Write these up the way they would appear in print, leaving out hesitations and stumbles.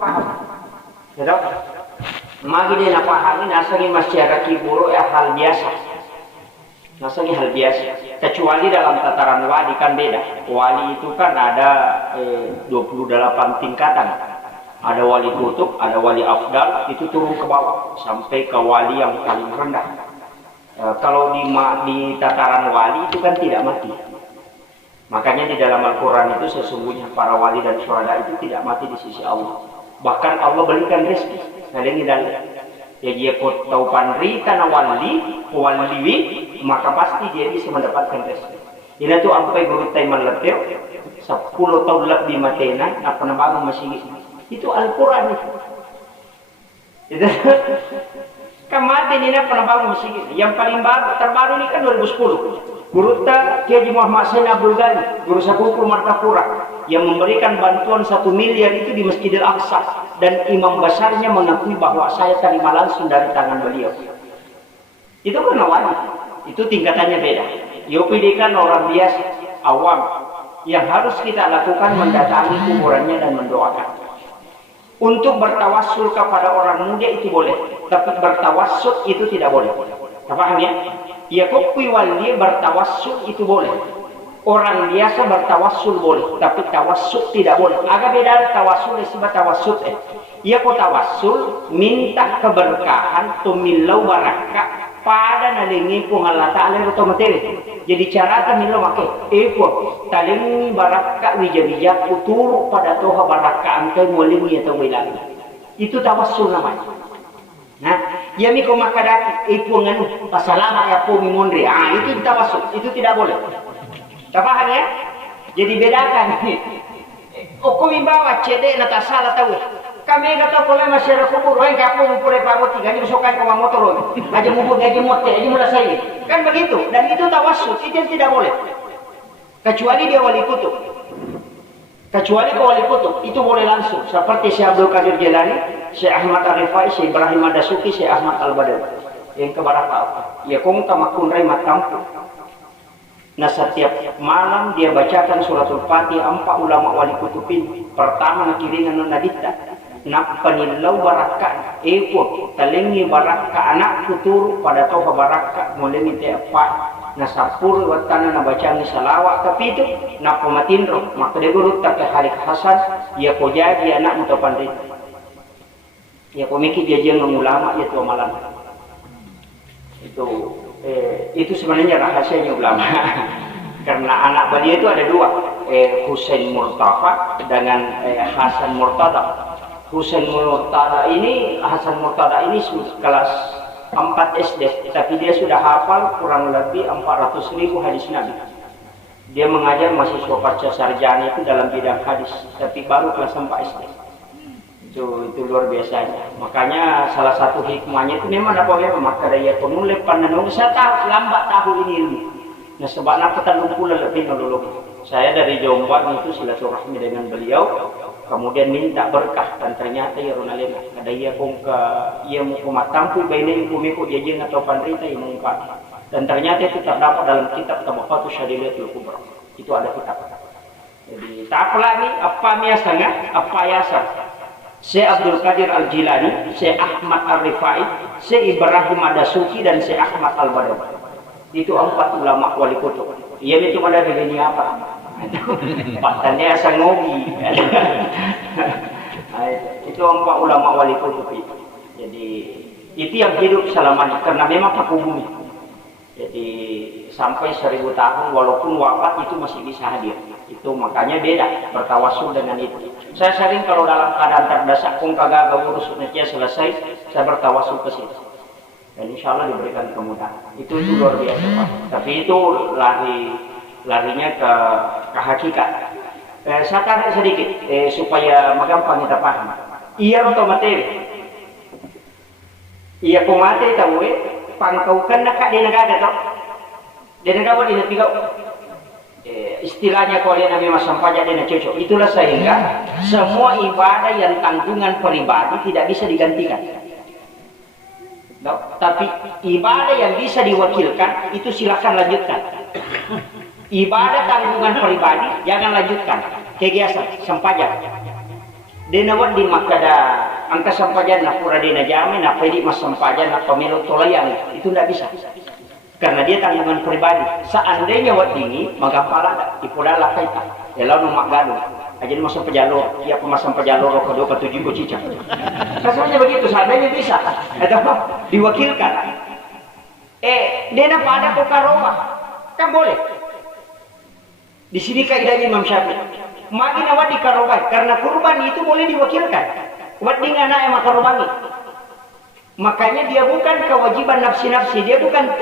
paham. Gitu? Magi dia nak pahami nasagi masyarakat kiburu hal biasa. Nasagi hal biasa. Kecuali dalam tataran wali kan beda. Wali itu kan ada 28 tingkatan. Ada wali kutub, ada wali afdal, itu turun ke bawah sampai ke wali yang paling rendah. Kalau di tataran wali itu kan tidak mati. Makanya di dalam Al-Quran itu sesungguhnya para wali dan syuhada itu tidak mati di sisi Allah. Bahkan Allah berikan rezeki. Saling dalil. Ya dia tahu panri tanah wali, maka pasti dia bisa mendapatkan rezeki. Ini tuh sampai guru taiman letir 10 tahun lebih matena, apa nama masih itu Al-Quran itu. Kemarin ini pernah bangun masjid. Yang paling terbaru ini kan 2010. Guru Kiai Muhammad Sain Abdul Ghani, guru Sakuku Martapura, yang memberikan bantuan 1 miliar itu di Masjidil Aqsa, dan imam besarnya mengakui bahwa saya terima langsung dari tangan beliau. Itu kan wali. Itu tingkatannya beda. YOPD kan orang biasa, awam. Yang harus kita lakukan mendatangi kuburannya dan mendoakan. Untuk bertawassul kepada orang muda itu boleh, tapi bertawassul itu tidak boleh. Paham ya? Ya kokui wali bertawassul itu boleh. Orang biasa bertawassul boleh, tapi tawassul tidak boleh. Agak beda tawassul dengan tawassul. Ya kok tawassul minta keberkahan tumilau baraka pada nalingi pun Allah Ta'ala otomatis. Jadi cara kamilau make talingi baraka wija-wija uturu pada toha baraka angkai mulingi atau wilayah. Itu tawassul namanya. Nah, ya miko makadaki nganu pasalama ya po mimondri. Itu tawassul, itu tidak boleh. Paham ya? Jadi bedakan. Oko mimbawa cede na tasala tahu. Kami kata kalau masyarakat kubur, orang kapu mupure pagoti, gaji besokan ke motor, aja mubur, gaji motor, aja mula saya. Kan begitu. Dan itu tawassul, itu yang tidak boleh. Kecuali dia wali kutub. Kecuali ke wali kutub, itu boleh langsung. Seperti Syekh Abdul Qadir Jilani, Syekh Ahmad Arifai, Syekh Ibrahim Adasuki, Syekh Ahmad Al-Badawi. Yang keberapa? Ya kong kamakun rai matampu. Nah setiap malam dia bacakan suratul Fatihah 4 ulama wali kutubin. Pertama nakiringan nadita. Nak panilau baraka eko talengi baraka anak kuturu pada toha baraka mulai apa na sapur watana na bacang salawat tapi itu na pematindro maka dia guru tak halik hasan ya ko jadi anak muta pandit ya ko miki dia jeung ulama ya tua malam itu sebenarnya rahasianya ulama. Karena anak beliau itu ada 2, Husain Murtafa dengan Hasan Murtada. Husain Murtada ini, Hasan Murtada ini kelas 4 SD, tapi dia sudah hafal kurang lebih 400.000 hadis Nabi. Dia mengajar mahasiswa pasca sarjana itu dalam bidang hadis, tapi baru kelas 4 SD. Itu luar biasanya. Makanya salah satu hikmahnya itu memang apa ya, maka dia penulis pandangan saya tahu lambat tahu ini ilmu. Nah sebabnya petan pula lebih nolong. Saya dari Jombang itu silaturahmi dengan beliau. Kemudian minta berkah dan ternyata ya Ronalena ada ia kong ke ia mau matampu bainnya kumiko jajin atau pandrita yang mengumpat dan ternyata itu terdapat dalam kitab Tabaqatus Syadilatul Kubra. Itu ada kitab. Jadi tak lagi apa miasanya apa yasan Syekh Abdul Qadir Al-Jilani, Syekh Ahmad Ar-Rifai, Syekh Ibrahim Adasuki dan Syekh Ahmad Al-Badawi. Itu 4 ulama wali kutub. Ia itu pada begini apa? Pak tanya asal ngobi. Itu 4 ulama wali kutub itu. Jadi itu yang hidup selamanya karena memang paku bumi. Jadi sampai 1000 tahun walaupun wafat itu masih bisa hadir. Itu makanya beda bertawassul dengan itu. Saya sering kalau dalam keadaan terdesak kung kagak urus sunatnya selesai, saya bertawassul ke situ. Dan insya Allah diberikan kemudahan. Itu luar biasa Pak. Tapi itu larinya ke hakikat. Saya tarik sedikit supaya magampang kita paham. Iya otomatis. Iya pemate tahu pangkaukan nak di negara tu. Di negara di tiga istilahnya kalau Nabi Muhammad sampaikan dengan cocok. Itulah sehingga semua ibadah yang tanggungan pribadi tidak bisa digantikan. Tapi ibadah yang bisa diwakilkan itu silakan lanjutkan. Ibadah tanggungan pribadi jangan lanjutkan kegiatan sempajan. Dena wadi makada angka sampajan na pura dena jamin na pwede mas sampajan na pemilu tolayang itu tidak bisa. Karena dia tanggungan pribadi. Seandainya wadi ini magampala ipudala kaita. Elaw nung magalo. Aja masang pejalur, dia pemasang pejalur kedua ketujuh ko cicak. Rasanya begitu, seandainya bisa. Atau diwakilkan. Dena pada ko karoma. Kan boleh. Di sini kaidahnya Imam Syafi'i. Magi na wadi karobai karena kurban itu boleh diwakilkan. Wadi ngana yang makarobangi. Makanya dia bukan kewajiban nafsi-nafsi, dia bukan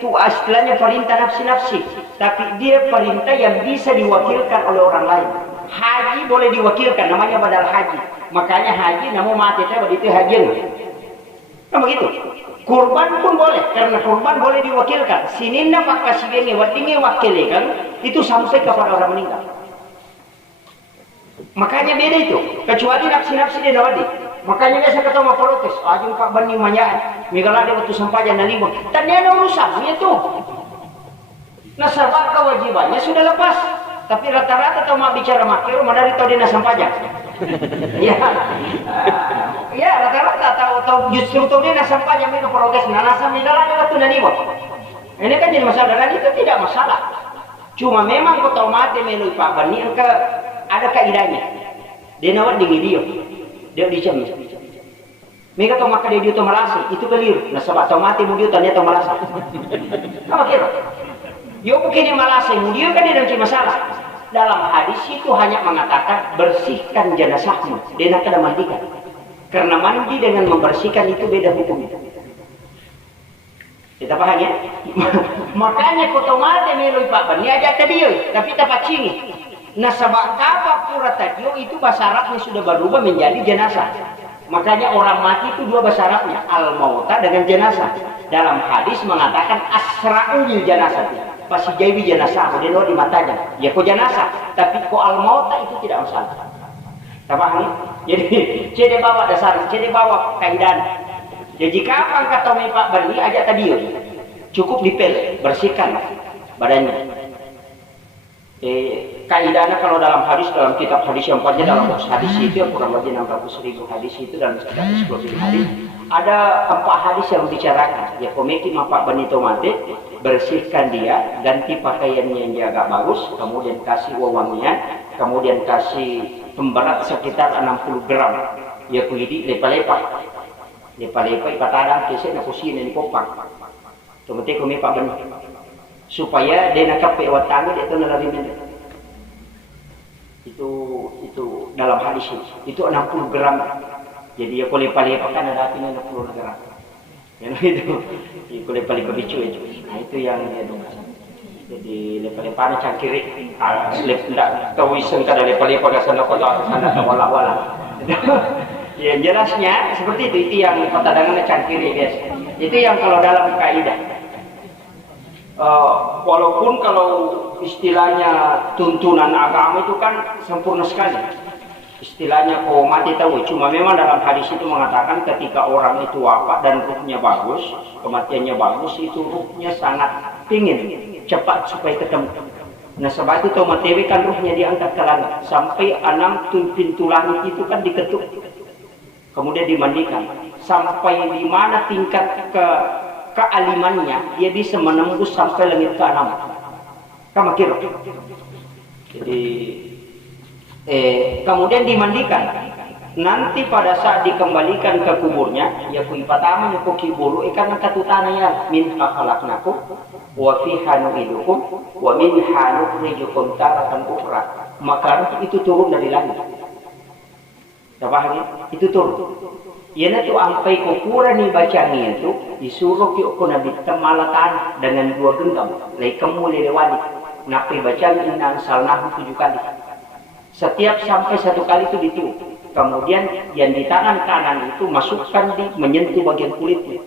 istilahnya perintah nafsi-nafsi, tapi dia perintah yang bisa diwakilkan oleh orang lain. Haji boleh diwakilkan, namanya badal haji. Makanya haji namun mati saya itu haji. Kan begitu. Kurban pun boleh, karena kurban boleh diwakilkan. Sininna pak kasihnya wadingnya wakilkan itu sampai kepada orang meninggal. Makanya beda itu, kecuali nafsi-nafsi dia nawadi. Makanya biasa ketemu protes, ajung Pak Bani Manyaan, migala dia waktu sampajan na libur. Tanya ada urusannya tuh. Nasabah kewajibannya sudah lepas, tapi rata-rata tahu mau bicara makir, mana dari tahu dia nasampajan. Ya, ya rata-rata tahu justru tahu dia nasampajan itu protes, nasa migala dia waktu na libur. Ini kan jadi masalah, dan itu tidak masalah. Cuma memang kau tahu mati melalui Pak Bani, engkau ada kaidahnya. Dia nawat di video. Dia dicem. Mereka tahu maka dia itu melasi, itu keliru. Nah sebab tahu mati mudio ternyata melasi. Apa kira? Yo mungkin melasi mudio kan dia tidak masalah. Dalam hadis itu hanya mengatakan bersihkan jenazahmu, dia nak kena mandikan. Karena mandi dengan membersihkan itu beda hukumnya. Kita paham ya? Makanya kau tahu mati melalui Pak Bani aja tadi, tapi tak sini. Nah sebab apa pura tadi itu bahasa Arabnya sudah berubah menjadi jenazah. Makanya orang mati itu dua bahasa Arabnya, al-mauta dengan jenazah. Dalam hadis mengatakan asra'ul jenazah. Pasti jadi jenazah, kemudian di matanya. Ya kok jenazah, tapi kok al-mauta itu tidak masalah. Tak paham? Jadi cede bawa dasar, cede bawa kaidan. Jadi kapan kata Pak Bani ajak tadi cukup dipel, bersihkan badannya. Kaidahnya kalau dalam hadis, dalam kitab hadis yang panjang, dalam hadis itu yang kurang lebih 600.000 hadis itu dalam sekitar 10.000 hadis ada 4 hadis yang bicarakan ya komeki Pak Bani Tomate bersihkan dia, ganti pakaiannya yang dia agak bagus, kemudian kasih wewangian, kemudian kasih pemberat sekitar 60 gram ya kuidi lepa-lepa ipatadang kisah na kusina ni kopang tumati kumi Pak Bani supaya dia nak kape watangi dia tu nalarimin itu dalam hadis itu 60 gram jadi ya boleh palepakan ada apinya 60 gram yang itu boleh palepa bicu itu nah itu yang dia dong jadi lepa-lepana cangkiri tidak tahu isen kada lepa-lepa kasana kota sana wala-wala ya jelasnya seperti itu yang patadangannya cangkiri guys itu yang kalau dalam kaidah walaupun kalau istilahnya tuntunan agama itu kan sempurna sekali istilahnya kau mati tahu cuma memang dalam hadis itu mengatakan ketika orang itu wafat dan ruhnya bagus kematiannya bagus itu ruhnya sangat pingin cepat supaya ketemu nah sebab itu Tomatewe kan ruhnya diangkat ke langit sampai 6 pintu langit itu kan diketuk kemudian dimandikan sampai di mana tingkat kealimannya dia bisa menembus sampai langit ke-6 kamu kira jadi kemudian dimandikan nanti pada saat dikembalikan ke kuburnya ya kui pertama ya ku kiburu ikan katutananya min khalaqnakum wa fiha nu'idukum wa minha nukhrijukum taratan ukhra maka itu turun dari langit paham itu turun ia tu ampai kupura ni bacanya itu disuruh ki aku nabi temalatan dengan 2 genggam lai kamu lewali napi bacanya inna salnahu 7 kali setiap sampai 1 kali itu ditiup kemudian yang di tangan kanan itu masukkan menyentuh bagian kulitnya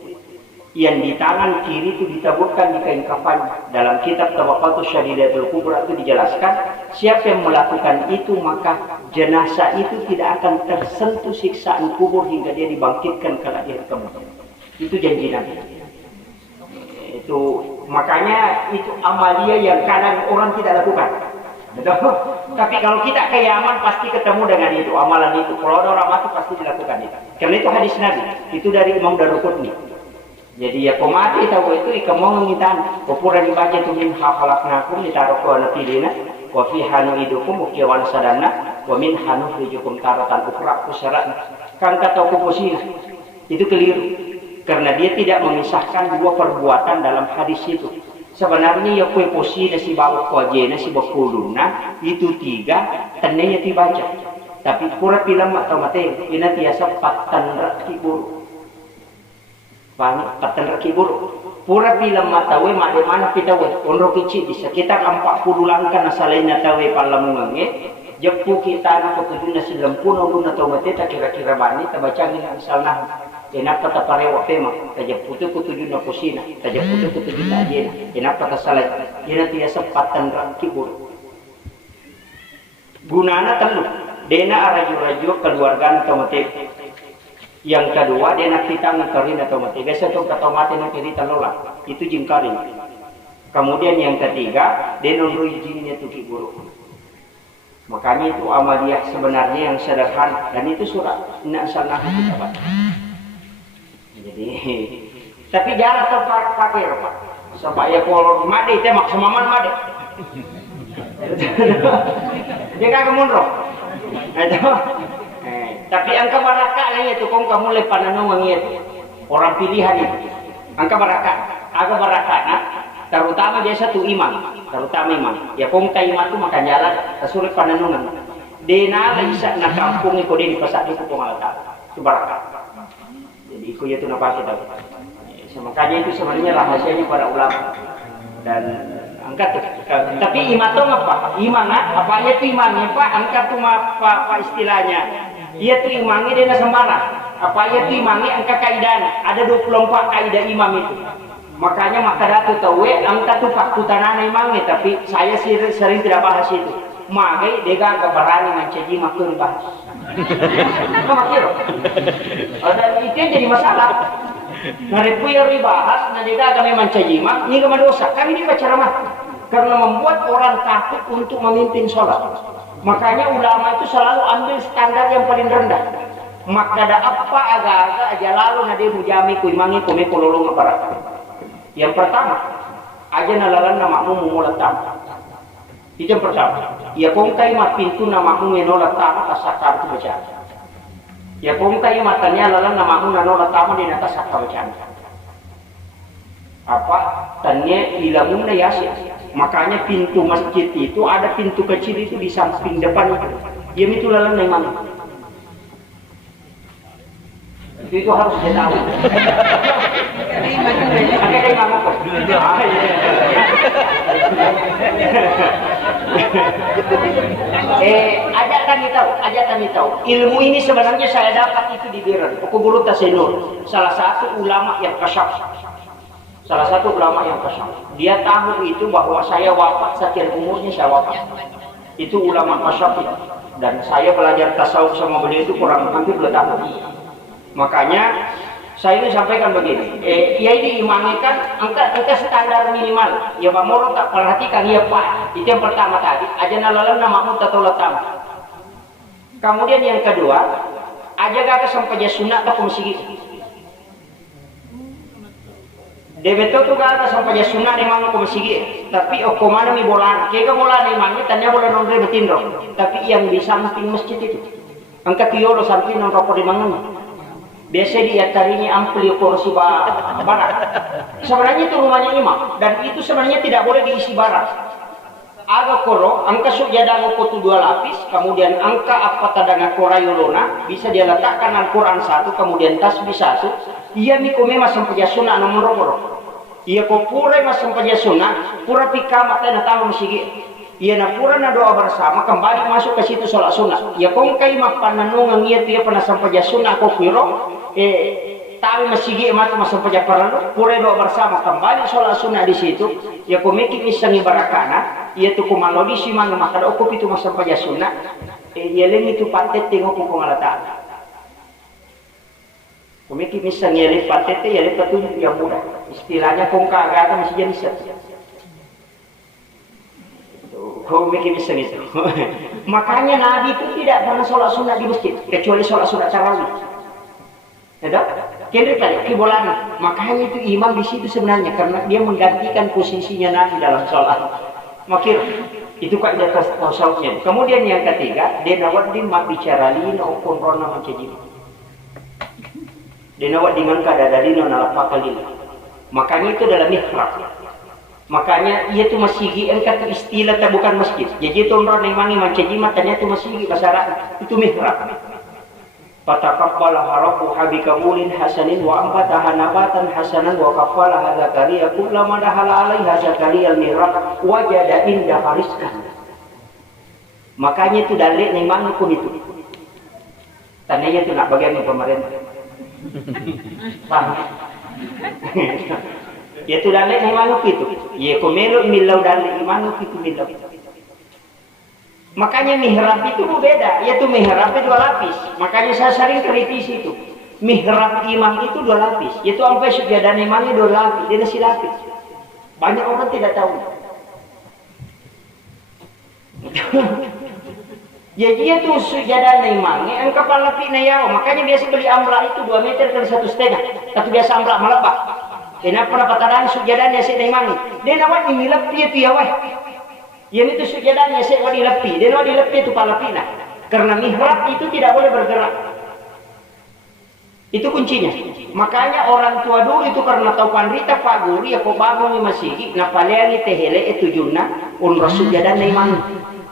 yang di tangan kiri itu ditaburkan di kain kafan dalam kitab Tabaqatus Syadidatul Kubra itu dijelaskan siapa yang melakukan itu maka jenazah itu tidak akan tersentuh siksaan kubur hingga dia dibangkitkan ke lahir kembali itu janji Nabi itu makanya itu amalia yang kadang orang tidak lakukan Tapi kalau kita ke Yaman pasti ketemu dengan itu, amalan itu. Kalau ada orang mati pasti dilakukan itu. Karena itu hadis Nabi, itu dari Imam Daruqutni. Jadi ya kau mati tahu itu ikan mau ngitan. Kupura dibaca tu min halaknakum ditaruh ke natilina. Wa fi hanuidukum ukiwan sadana. Wa min hanuhijukum taratan ukra kusaran. Kan kata kuposina itu keliru. Karena dia tidak memisahkan dua perbuatan dalam hadis itu. Sebenarnya ya kue posina si bawa kojena si bakuluna itu tiga tandanya dibaca. Tapi pura film atau mate ina tiasa patan rakibur. Patan rakibur. Pura film matawe made mana kita we onro kicik bisa kita 40 langkah nasalaina tawe palamungange. Jepu kita na ketujuna si lempuno guna atau mate tak kira-kira bani tabacangin misalnya enak kata parewa pema tajak putu kutuju na kusina tajak putu kutuju na jena enak kata salat ina tiya sepatan kibur gunana telu dena araju-raju keluarga atau mati yang kedua dena kita ngakarin atau mati biasa tuh kata mati na kiri talola itu jingkarin kemudian yang ketiga dena rujinya tuh kibur makanya itu amaliyah sebenarnya yang sederhana dan itu surat inna sanah kita baca. Jadi, tapi jangan tempat pakai Pak. Supaya kalau made temak semaman made. Dia kagak mundur. Tapi angka baraka lah itu kamu lepas nanong itu. Orang pilihan itu. Angka baraka, agak baraka nah. Terutama dia satu imam, terutama imam. Ya kong imam itu makan jalan, kesulit pananungan. Dena bisa nak kampung itu dia di pasar itu pengalatan. Itu baraka. Jadi itu ya kenapa kita makanya itu sebenarnya rahasianya para ulama dan angkat tapi iman itu apa? Iman apa ya itu imannya Pak? Angkat itu apa istilahnya? Ia itu imannya dia sembarang. Apa ya itu imannya angkat kaidah? Ada 24 kaidah imam itu. Makanya maka datu tahu angkat itu pakutanana imamnya tapi saya sering tidak bahas itu. Magai dega agak berani mencaji makin bahas. Dan itu jadi masalah. Naripu yang dibahas, nadega agak memang cajimak, ini kemana dosa. Kami ini baca ramah karena membuat orang takut untuk memimpin sholat. Makanya ulama itu selalu ambil standar yang paling rendah. Maka ada apa agak-agak aja lalu nade hujami kuimangi kume kololong apa. Yang pertama, aja nalalan namamu mumulatang. Itu yang pertama. Ya kongkai mat pintu namamu ngenolat tama kasakar itu baca. Ya kongkai matanya lalan namamu ngenolat tama di atas sakar baca. Apa? Tanya ilamun yasin. Makanya pintu masjid itu ada pintu kecil itu di samping depan itu. Dia itu lalan memang. Itu harus dia tahu. Ada kayak ngomong kok. Ajak kami tahu. Ilmu ini sebenarnya saya dapat itu di Biren. Aku guru Tasenur, salah satu ulama yang kasyaf. Dia tahu itu bahwa saya wafat sekian umurnya saya wafat. Itu ulama kasyaf. Dan saya belajar tasawuf sama beliau itu kurang hampir 2 tahun. Makanya saya ini sampaikan begini, ya ini diimamikan angka standar minimal. Ya Pak Moro tak perhatikan ya Pak. Itu yang pertama tadi. Aja nalalan namamu tato letam. Kemudian yang kedua, aja gak sampai sunat tak kumsigi. Debeto tu gak sampai sunat memang kumsigi. Tapi okomana mi bolan. Kaya bolan memangnya tanya bolan nongre betindro. Tapi yang di samping masjid itu, angka tiolo samping nong rokok di mangan. Biasa dia tarinya ampli kursi barat. Sebenarnya itu rumahnya imam dan itu sebenarnya tidak boleh diisi barat. Aga koro, angka sujada ngokotu 2 lapis, kemudian angka apa tadanga korayolona bisa dia letakkan Al-Quran 1, kemudian tasbih 1. Ia mikome masam pejasuna nomor rokoro. Ia kopure masam pejasuna, pura pika mata na tamu masigi. Ia na pura na doa bersama kembali masuk ke situ sholat sunat. Ia kongkai mapananungang ia tiya pernah sampai sunat ko kiro. Tahu masigi matu masam pejaparan pura doa bersama kembali sholat sunat di situ. Ia komiki misangi barakana. Ia tu kumalodi si mana maka da okup itu masam sunat. Ia leng itu patet tengok ko pengalatan. Komiki misangi ia patet ia le petunjuk yang mudah. Istilahnya kongka agak masih jadi set. Kau mikir bisa itu. Makanya Nabi itu tidak pernah sholat sunat di masjid, kecuali sholat sunat tarawih. Ada? Kira tadi kibolana. Makanya itu imam di situ sebenarnya karena dia menggantikan posisinya Nabi dalam sholat. Makir itu kaidah tasawufnya. Kemudian yang ketiga, dia nawat di mak bicara lina okon rona mencejim. Dia nawat dengan kadadalina nalapakalina. Makanya itu dalam mihrab. Makanya ia tu masigi engkat istilah tak bukan masjid. Jadi itu orang yang mangi mencejim matanya tu masigi bahasa Arab. Itu mihrab. Fataqabbala rabbuhu bikabulin hasanin wa ambataha nabatan hasanan wa kaffalaha Zakaria kullama dahala 'alaiha Zakaria al-mihrab wajada indaha rizqan. Makanya itu dalil memang pun itu. Tandanya itu nak bagian pemerintah. Paham? Ya itu dalil memang itu. Ya komelo milau dalil memang itu milau. Makanya mihrab itu beda, yaitu mihrab itu dua lapis. Makanya saya sering kritisi itu. Mihrab imam itu dua lapis, yaitu sampai sujadah imamnya dua lapis, dia nasi lapis. Banyak orang tidak tahu. Ya dia tuh sujadah imamnya, engkau kepala lapis nayau. Makanya biasa beli amrak itu 2 meter kali 1,5. Tapi biasa amrak melepak. Kenapa pendapatan sujadahnya si imamnya? Dia nawat ini lapis itu ya weh. Yang itu sujadahnya saya dilepi, dia dilepi itu palapina. Karena mihrab itu tidak boleh bergerak. Itu kuncinya. Makanya orang tua dulu itu karena tahu pandrita Pak Guru ya kau bangun di masjid, napaleani tehele itu junna unra sujadah naiman.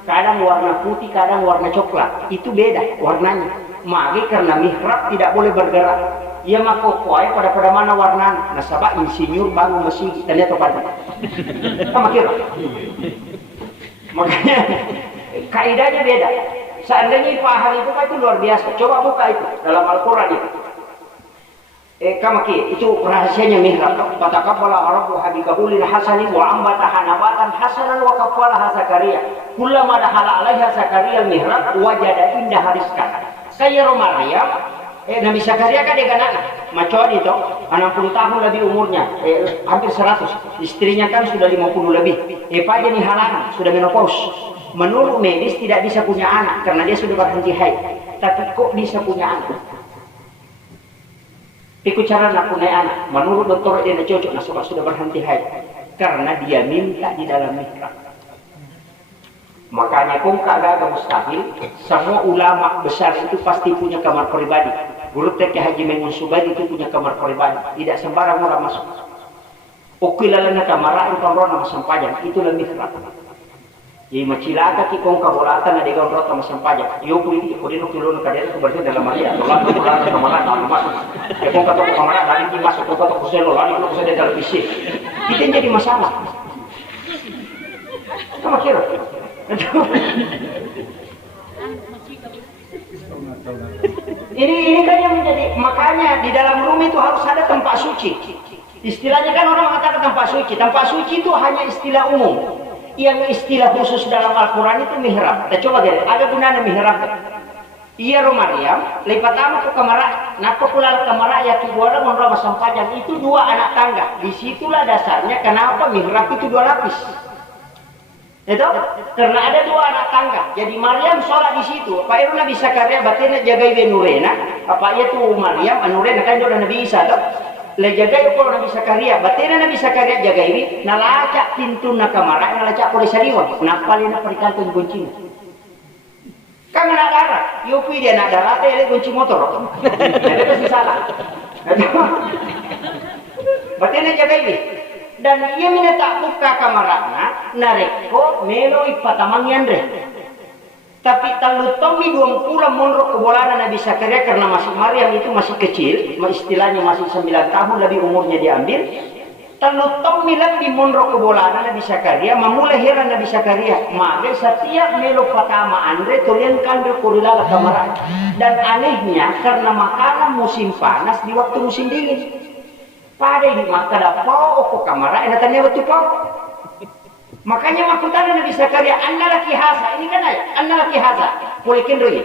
Kadang warna putih, kadang warna coklat. Itu beda warnanya. Mari karena mihrab tidak boleh bergerak. Ia makokoi pada mana warna. Nasabah insinyur bangun masjid ternyata pada. Sama kira. Makanya kaidahnya beda. Seandainya paham itu kan itu luar biasa. Coba buka itu dalam Al-Quran itu. Kamaki itu rahasianya mihrab. Fataqabbala rabbuhu bikabulin hasanin wa ambataha nabatan hasanan wa kaffalaha Zakaria. Kullama dahala 'alaiha Zakaria al-mihrab wajada indaha rizqan. Kayak Maryam, Nabi Zakaria kan dia anak macam itu 60 tahun lebih umurnya, hampir 100. Istrinya kan sudah 50 lebih. Pak jadi halangan, sudah menopause. Menurut medis tidak bisa punya anak karena dia sudah berhenti haid. Tapi kok bisa punya anak? Ikut cara nak punya anak. Menurut dokter dia tidak cocok, nah sudah berhenti haid. Karena dia minta di dalam mihrab. Makanya kok kagak mustahil. Semua ulama besar itu pasti punya kamar pribadi. Guru TK Haji Maimun Subadi itu punya kamar pribadi. Tidak sembarang orang masuk. Ukilalana kamar itu orang nama sampajang. Itu lebih mihrab. Jadi macilaka ki kong kabolatan ada kong rota masam pajak. Yo puli di kodino kilo kadena ko berarti dalam Maria. Tolak tolak kamar tak masuk. Ya kong kata kamar dari ki masuk kong kata kuselo lari kalau kuselo dalam PC. Itu jadi masalah. Sama kira. Ini kan yang menjadi makanya di dalam rumah itu harus ada tempat suci. Istilahnya kan orang mengatakan tempat suci. Tempat suci itu hanya istilah umum. Yang istilah khusus dalam Al-Quran itu mihrab. Kita coba lihat, ada gunanya mihrab. Iya Maryam, lepas tamu ke kamar, nak pulang kamar ya kibuara menurut sampajang itu 2 anak tangga. Disitulah dasarnya kenapa mihrab itu 2 lapis. Itu karena ada 2 anak tangga. Jadi Maryam sholat di situ. Pak Ibu Nabi Zakaria batinnya jaga ibu Nurena. Apa itu Maryam, Nurena kan jodoh Nabi Isa tuh. Le jaga ibu Nabi Zakaria. Batinnya Nabi Zakaria jaga ini. Nalacak pintu na kamar, nalacak polis sariwan. Napalin na perikantong kuncinya. Kan nak darah. Yupi dia nak darah, dia kunci motor. Jadi pasti salah. Batinnya jaga ini. Dan ia mina tak buka kamarana nareko melo ipatamang yandre. Tapi talutomi 20 monro kebolana Nabi Zakaria karena masih Maryam itu masih kecil, istilahnya masih 9 tahun lebih umurnya diambil. Talutomi lebih monro kebolana Nabi Zakaria, memulai heran Nabi Zakaria. Maka setiap melo patama andre tulian kandre kurilala kamarana. Dan anehnya karena makanan musim panas di waktu musim dingin. Pada ini maka ada pau kamar enak tanya betul pau. Makanya makutana Nabi Zakaria anna laki hasa ini kan ayat anna laki hasa kulikin roi.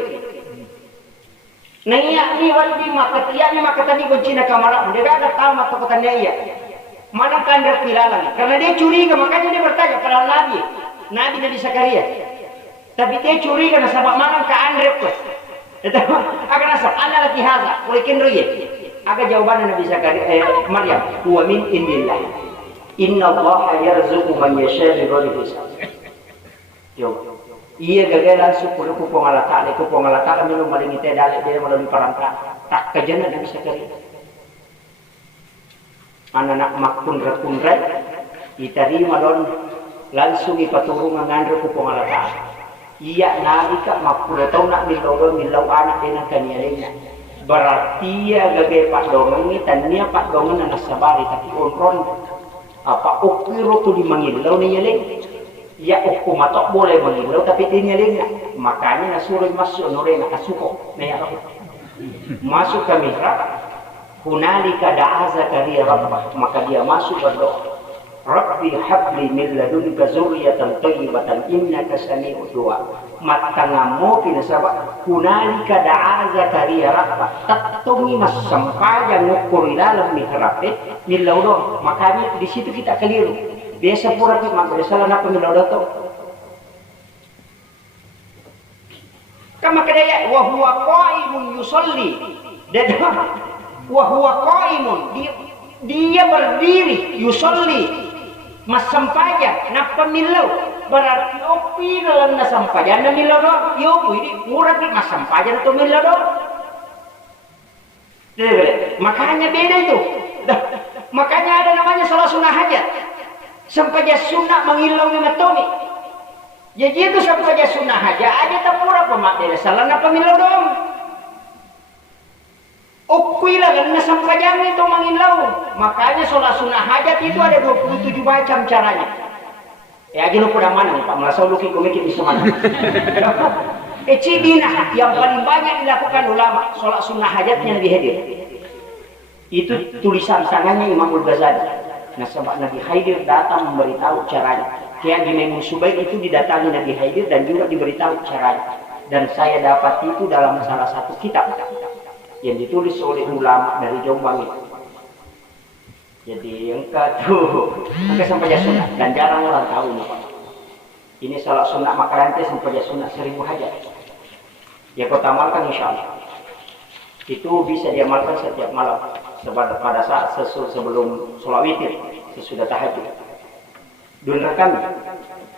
Naya ni wali makatiya maka tadi kunci na kamar dia ada tahu maka katanya iya. Mana kandar pilalan karena dia curiga makanya dia bertanya pada Nabi. Nabi Zakaria. Tapi dia curiga na sabab malam ke Andre plus. Itu akan nasab ana laki haza, oleh kenriye. Aga jawaban Nabi Zakaria Maryam, huwa min indillah. Inna Allah yarzuqu man yasha bighairi hisab. Yo. Iya gagal langsung kudu ku pengalata, ku pengalata kami lu maling ite dalek dia melalui perangkat. Tak kejana Nabi Zakaria. Anak makun rekunrai diterima don langsung ipaturu mengandre ku pengalata. Iya nabi kak makun tau nak milau anak dengan kanialenya. Berarti ya gagal pak dongen ni tania pak dongen anak sabari tapi onron apa ukiro tu dimangilau ni yeleng. Ya hukum matok boleh mengilau tapi dia nyelingnya. Makanya nasuruh masuk nurena asuko masuk ke mihrab. Hunalika da'a Zakaria rabbah, maka dia masuk berdoa. Rabbi habli min ladunka zurriyatan thayyibatan innaka sami'ud du'a. Matangamo pinasaba hunalika da'a Zakaria rabbah. Tatungi mas sampaja ngukur dalam mihrab milau. Makanya di situ kita keliru. Biasa pura tu mak bersalah nak pemilau dato. Kama kadaya wa huwa qaimun yusalli. Dan wa huwa qaimun dia berdiri yusalli mas sampaja nak pemilau berarti opi dalam na sampaja na milau do yo ini murah di mas sampaja atau milau do. Makanya beda itu. Makanya ada namanya salat sunnah hajat. Sampaja sunnah mengilau ni matomi. Jadi itu sampaja sunnah aja tak murah pemak dia salah na pemilau dong. Ukui lah karena sampaja itu mengilau. Makanya sholat sunnah hajat itu ada 27 macam caranya. Aja lu pada mana nih Pak? Merasa lu mikir bisa mana? Cidina yang paling banyak dilakukan ulama sholat sunnah hajatnya Nabi hadir. Itu tulisan tangannya Imam Al-Ghazali. Nah sebab Nabi Haidir datang memberitahu caranya. Kayak gini Musubaik itu didatangi Nabi Haidir dan juga diberitahu caranya. Dan saya dapat itu dalam salah satu kitab yang ditulis oleh ulama dari Jombang itu. Jadi yang kedua sampai sunnah dan jarang orang tahu ini Pak. Ini salah sunnah makarante sampai sunnah 1000 hajat. Ya kau tamalkan insya Allah. Itu bisa diamalkan setiap malam. Pada saat sebelum sholat witir, sesudah tahajud. Dunia kami.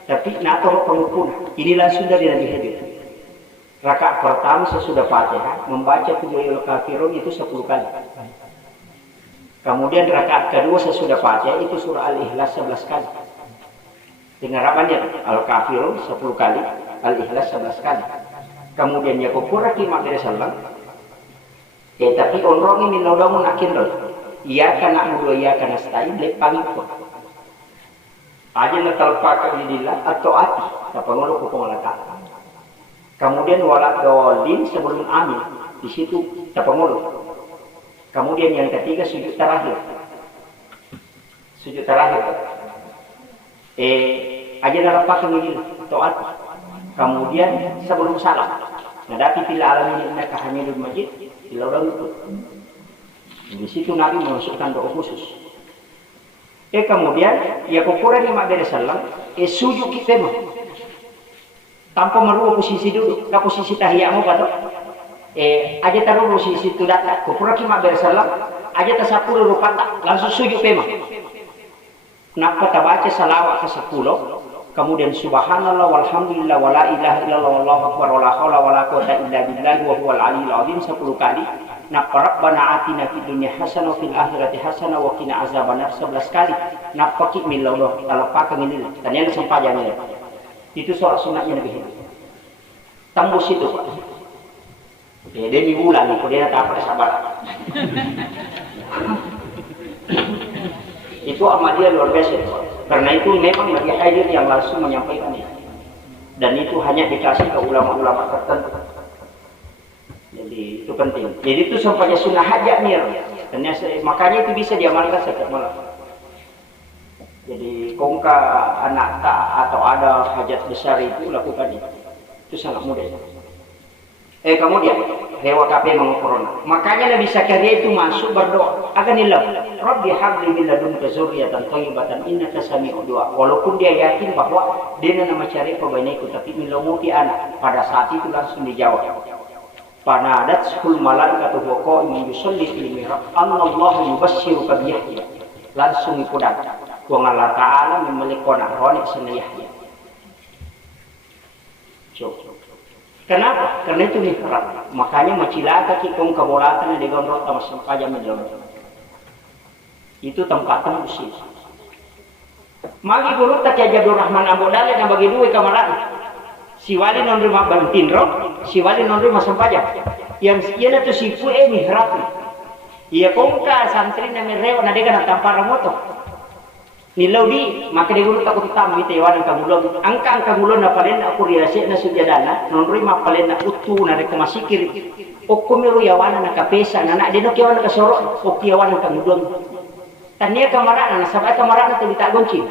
Tapi nato pengukur. Inilah sudah di Nabi Hadir. Rakaat pertama sesudah Fatihah membaca Qul Kafirun itu 10 kali. Kemudian rakaat kedua sesudah Fatihah itu surah Al-Ikhlas 11 kali. Dengan rabannya Al-Kafirun 10 kali, Al-Ikhlas 11 kali. Kemudian Yakupura Kimak dari Salam. Tapi orang ini nolong akin loh. Ia kena mudo ia kena stay lepang itu. Aja nak terpakai di dilah atau hati. Tapi ngolo kupong letak. Kemudian walak dolin sebelum amin di situ tapi ngolo. Kemudian yang ketiga sujud terakhir. Sujud terakhir. Aja nak terpakai di dilah atau hati. Kemudian sebelum salam. Nadapi fil alamin innaka hamidul majid. Di situ Nabi memasukkan doa khusus. Kemudian ya kukuran Imam Abdul Salam sujud kita mah tanpa merubah posisi duduk, ke posisi tahiyatmu betul. Aja taruh posisi itu data. Kukuran Imam Abdul Salam aja tasapul rupata langsung sujud tema. Kenapa tak baca salawat ke 10? Kemudian subhanallah walhamdulillah wala ilaha illallah wallahu akbar wala haula wala quwwata illa billah wa huwal aliyyil azim 10 kali. Nah rabbana atina fid dunya hasanah wa fil akhirati hasanah wa qina azabannar 11 kali. Nah pakik millallah talapakan ini tanyana sampajanya. Itu sholat sunatnya Nabi Hidayah. Tembus itu Pak. Demi bulan nih, kemudian tak apa sabar. Itu amal dia luar biasa. Karena itu memang Nabi Haidir yang langsung menyampaikan itu. Dan itu hanya dikasih ke ulama-ulama tertentu. Jadi itu penting. Jadi itu sampai sunnah hajat nih. Makanya itu bisa diamalkan setiap malam. Jadi kongka anak tak atau ada hajat besar itu lakukan itu. Itu sangat mudah. Kemudian dewa kape mga corona. Makanya Nabi Zakaria itu masuk berdoa. Akan nilaw, Rabbi habli min ladunka zurriyatan thayyibatan innaka sami'ud du'a. Walaupun dia yakin bahwa dia nama cari pembaiku, tapi nilamuti anak. Pada saat itu langsung dijawab. Panadat sul malaikatu wa qa'imun yusalli fil mihrab. Anallahu yubasshiruka bi Yahya. Langsung ipudang. Wa Allah Ta'ala memelikona ronik sana Yahya. Kenapa? Karena itu mihrab. Makanya macilaka kikong kabolatan na digamrot na masampaja medlom. Itu tempat tembus itu. Magi guru tak kaya Abdul Rahman Abu Dalil yang bagi dua kamaran. Si wali non rumah bantinro, si wali non rumah sampaja. Yang iya na to si pue mihrab. Iya kong ka santri na mireo na dega na tampara moto. Nilaw di, maka di guru takut tamu itu yawan ang kamulon. Ang kamulon na palen na ako riyasi na sudyadana, nonroy mapalen na utu na rekumasikir. O kumiru yawan na kapesa, na dinok yawan na kasoro, o kiyawan ang kamulon. Tanya kamara na, sabay kamara na tibita gonci.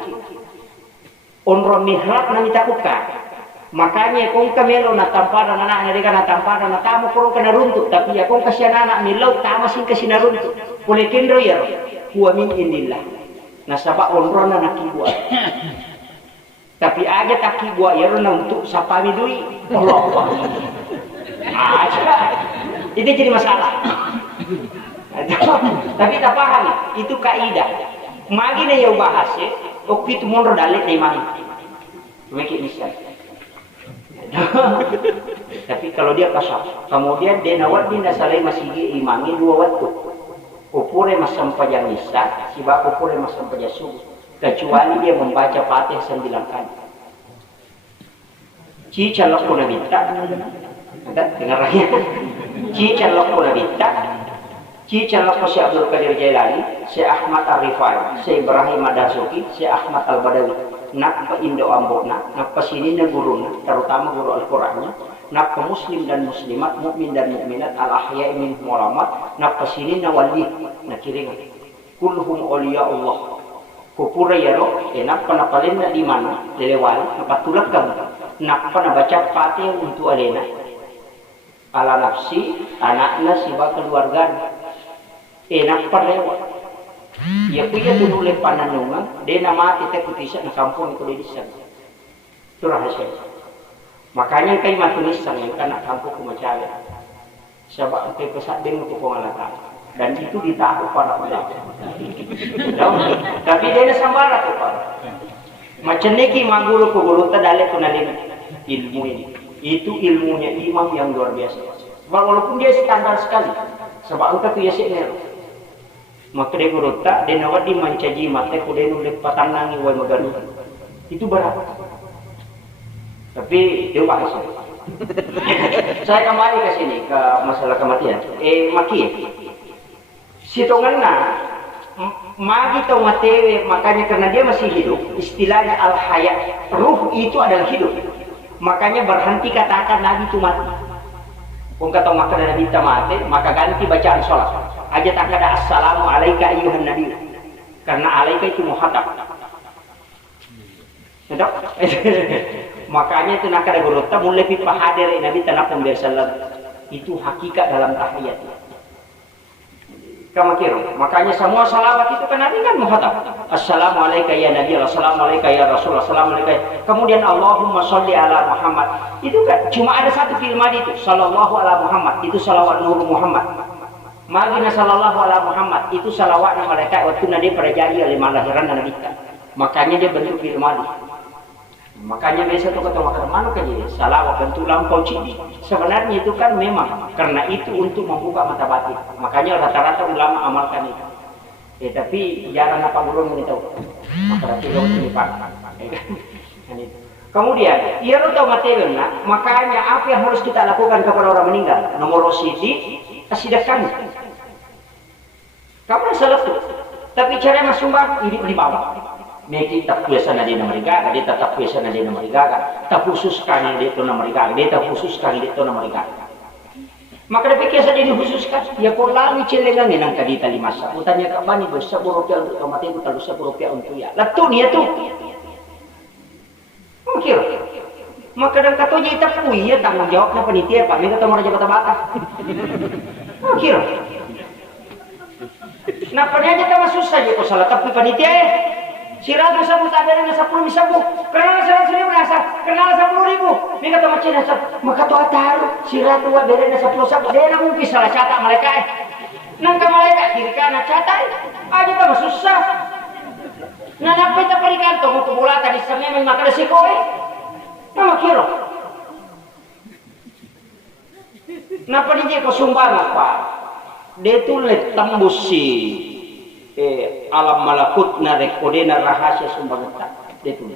Onro mihrab na mitakuka. Makanya kung kamelo na tampara na nariga na tampara na tamo kurong ka naruntuk. Tapi ya kung kasya na nilaw, tama sin kasi naruntuk. Pulikin ro yaro, huwa min indillah. Nasaba onro na nakibuat. Tapi aja tak kibuat ya na untuk sapami dui. Allah. Itu jadi masalah. Tapi tak paham itu kaidah. Magi na yang bahas ya, oke itu monro dalit na imani. Memikir misal. Tapi kalau dia kasar, kemudian dia nawat bin nasalai masih imangi dua waktu. Upure masam pajanisa, siba upure masam pajasuh. Kecuali dia membaca Fatih 9 kali. Ci calok pun nabita, ada dengar lagi. Ci calok pun nabita, ci calok si Abdul Qadir Jailani, si Ahmad Arifai, si Ibrahim Adasuki, si Ahmad Al Badawi. Nak pa Indo Ambona, nak pa sini na guru na, terutama guru Al-Qurannya. Nak pa muslim dan muslimat, mukmin dan mukminat, al-ahya'i min mulamat, nak pa sini na wali, na kiringan. Kulhum awliya Allah. Kupura yaro, nak pa napalin na di mana, lelewali, napatulak kami. Nak pa nabaca Fatih untuk alena. Ala nafsi, anakna siba keluarga. Nak pa lewat. Ya kuya tunulin pananungan, dia nama kita kutisa na kampung itu di sana. Itu rahasia. Makanya kay matunisan yang anak kampung kumacaya. Sebab kay pesat din ko pangalatan. Dan itu ditahu para ulama. Tapi dia na sambara ko pa. Macam niki maguru ko guru ta dale ko nalin ilmu ini. Itu ilmunya imam yang luar biasa. Walaupun dia standar sekali. Sebab engkau tu yasik nero. Maka dia berota, dia nawat di mancaji mata, dia nulis patanangi wai magaru. Itu berat. Tapi dia bahas. Saya kembali ke sini ke masalah kematian. Maki. Sitonganna magi tau matewe, makanya karena dia masih hidup, istilahnya al-hayat. Ruh itu adalah hidup. Makanya berhenti katakan Nabi itu mati. Kung kata maka Nabi itu mati, maka ganti bacaan sholat. Aja tak ada assalamu alaika ayyuhan nabi. Karena alaika itu muhatab. Sedap? Makanya itu nak ada gurota mulai pipa hadir Nabi tanah pembiasalan. Itu hakikat dalam tahiyat. Kamu kira? Makanya semua salawat itu kan Nabi kan muhatab. Assalamu alaika ya nabi, assalamu alaika ya rasul, assalamu alaika. Kemudian Allahumma sholli ala Muhammad. Itu kan cuma ada satu firman itu, sallallahu ala Muhammad. Itu salawat nur Muhammad. Magina sallallahu ala Muhammad itu salawatnya mereka waktu Nabi pada jadi oleh malahiran Nabi. Makanya dia bentuk firman. Makanya biasa tuh kata makan mana kan jadi salawat bentuk lampau cidi. Sebenarnya itu kan memang karena itu untuk membuka mata batin. Makanya rata-rata ulama amalkan itu. Tapi jarang apa guru ini tahu. Maka tidak ini pak. Kemudian, ia tahu materi makanya apa yang harus kita lakukan kepada orang meninggal? Nomor sidi asidakkan. Kamu salah tuh. Tapi cara masumbang ini di bawah. Meki tak biasa na di mereka, dia tetap biasa na di mereka. Tak khususkan dia itu na mereka, dia tak khususkan dia itu na mereka. Maka dia pikir saja dikhususkan. Ya kau lagi celengan yang tadi tali masa. Utanya tak bani dosa rupiah untuk mati itu dosa rupiah untuk ya. Latu ni tu. Mungkin. Maka kadang kata jadi takui ya tanggung jawabnya panitia Pak, mereka tahu raja bata-bata. Kira. Nah panitia aja susah aja kok salah tapi panitia sirah bisa buta beren 10 bisa bu, kenal 100.000 nasa, kenal 10.000. Mereka tahu macam nasa, maka tuh taruh sirah tua beren 10 sabu, dia nak mungkin salah catat mereka nangka mereka kiri kanan catat, aja tahu susah. Nah apa kita perikan tuh untuk bola tadi semen maka resiko nama kira. Napa dia kau sumbang apa? Dia tu let tembus si alam malakut na rekode na rahasia sumbang tak. Dia tu.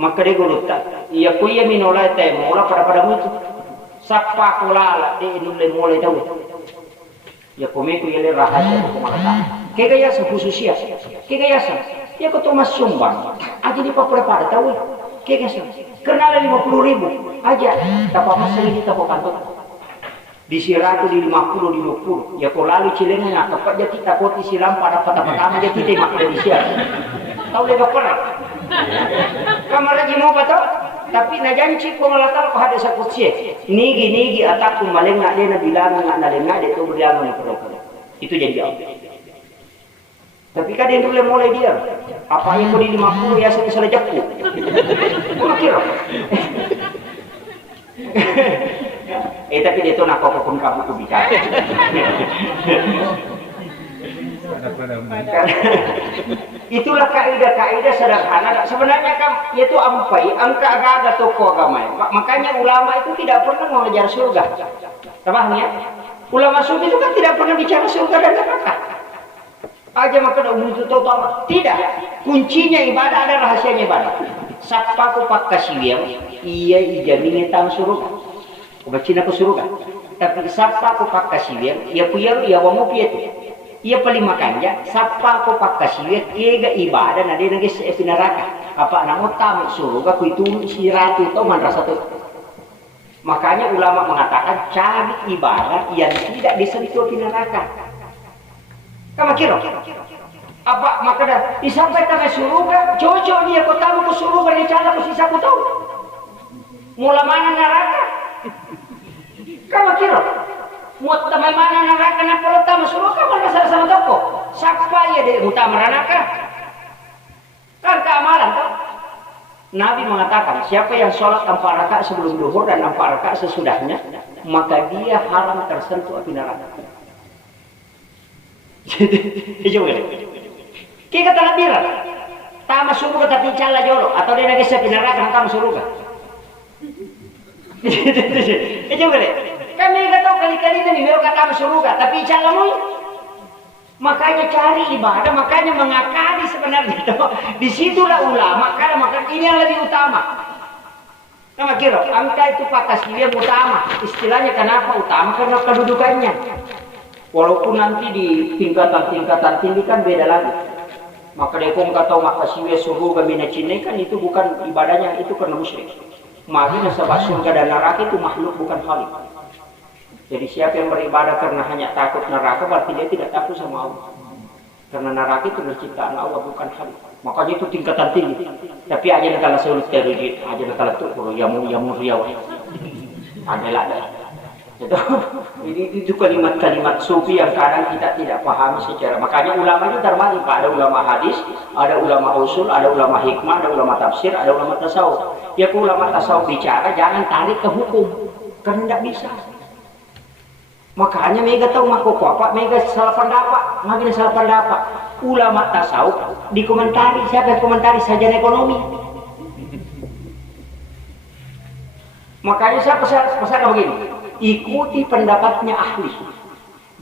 Maka dia guru tak. Ia kuya minola teh mola pada mutu. Sapa kolala dia nulle mulai tahu. Ya kome kuya le rahasia tu malata. Kegaya sa khususia. Kegaya sa. Ya kau tu mas sumbang. Aja di papua pada tahu. Kaya kenal 50.000 aja tapak masih ini tapak kantor di siratu di 50 ya kalau lalu cilengnya nak tepat jadi takut isilam pada pertama jadi kita mak dari siap tahu lega pernah kamar lagi mau betul tapi na janji ko malatal ko hada sa kutsi nigi atak ko maleng na dia na bilang na nalena dia tu berdiam ni itu jadi jawab. Tapi kan dia mulai dia. Apa yang kau di 50 ya saya salah japu. Kau kira? Tapi dia tu nak kau pun kamu tu bicara. Itulah kaidah sederhana. Sebenarnya kan itu ampai angka agak tokoh agama. Makanya ulama itu tidak pernah mengejar surga. Paham ya? Ulama sufi itu kan tidak pernah bicara surga dan neraka. Aja maka umum itu tahu tidak kuncinya ibadah ada rahasianya ibadah sapa ko pakasiwiang iya ijamin tang surga ubacina ko surga tapi sapa ko pakasiwiang iya puyang iya wamu pietu iya paling makanya sapa ko pakasiwiang kega ibadah na dia nagi sa pinaraka apa nang utama surga ku itu siratu to man rasa tu makanya ulama mengatakan cari ibadah yang tidak disentuh pinaraka. Kamu kira? Apa maka dah disampaikan ke surga, cocok dia kau tahu ke surga ni cara kau sisa kau tahu. Mula mana neraka? Kamu kira? Mau teman mana neraka nak kalau tahu surga mana sama toko? Siapa ya dia utama neraka? Kan keamalan tu. Nabi mengatakan siapa yang sholat 4 rakaat sebelum duhur dan 4 rakaat sesudahnya, maka dia haram tersentuh api neraka. Coba kita kata labira tama suruga tapi cala jolo atau dia lagi sa pinarakan tama suruga coba deh kami nggak tahu kali-kali ini miro kata tama suruga tapi cala mu makanya cari ibadah makanya mengakali sebenarnya di situlah ulama karena maka ini yang lebih utama sama kira angka itu pakasi dia utama istilahnya kenapa utama karena kedudukannya. Walaupun nanti di tingkatan tinggi kan beda lagi. Maka dia pun kata makasiwe suhu gamina Cina kan itu bukan ibadahnya itu karena musyrik. Makanya sebab surga dan neraka itu makhluk bukan khalik. Jadi siapa yang beribadah karena hanya takut neraka berarti dia tidak takut sama Allah. Karena neraka itu menciptaan Allah bukan khalik. Makanya itu tingkatan tinggi. Tapi aja nakala sulit teruji, aja nakala tu yamu riau. Ada. Itu kalimat-kalimat sufi yang kadang kita tidak pahami secara. Makanya ulama itu terbagi Pak. Ada ulama hadis, ada ulama usul, ada ulama hikmah, ada ulama tafsir, ada ulama tasawuf. Ya ulama tasawuf bicara jangan tarik ke hukum karena tidak bisa. Makanya mereka tahu makhluk apa, mereka salah pendapat, makin salah pendapat. Ulama tasawuf dikomentari, siapa yang komentari sajian ekonomi. Makanya saya pesan begini. Ikuti pendapatnya ahli.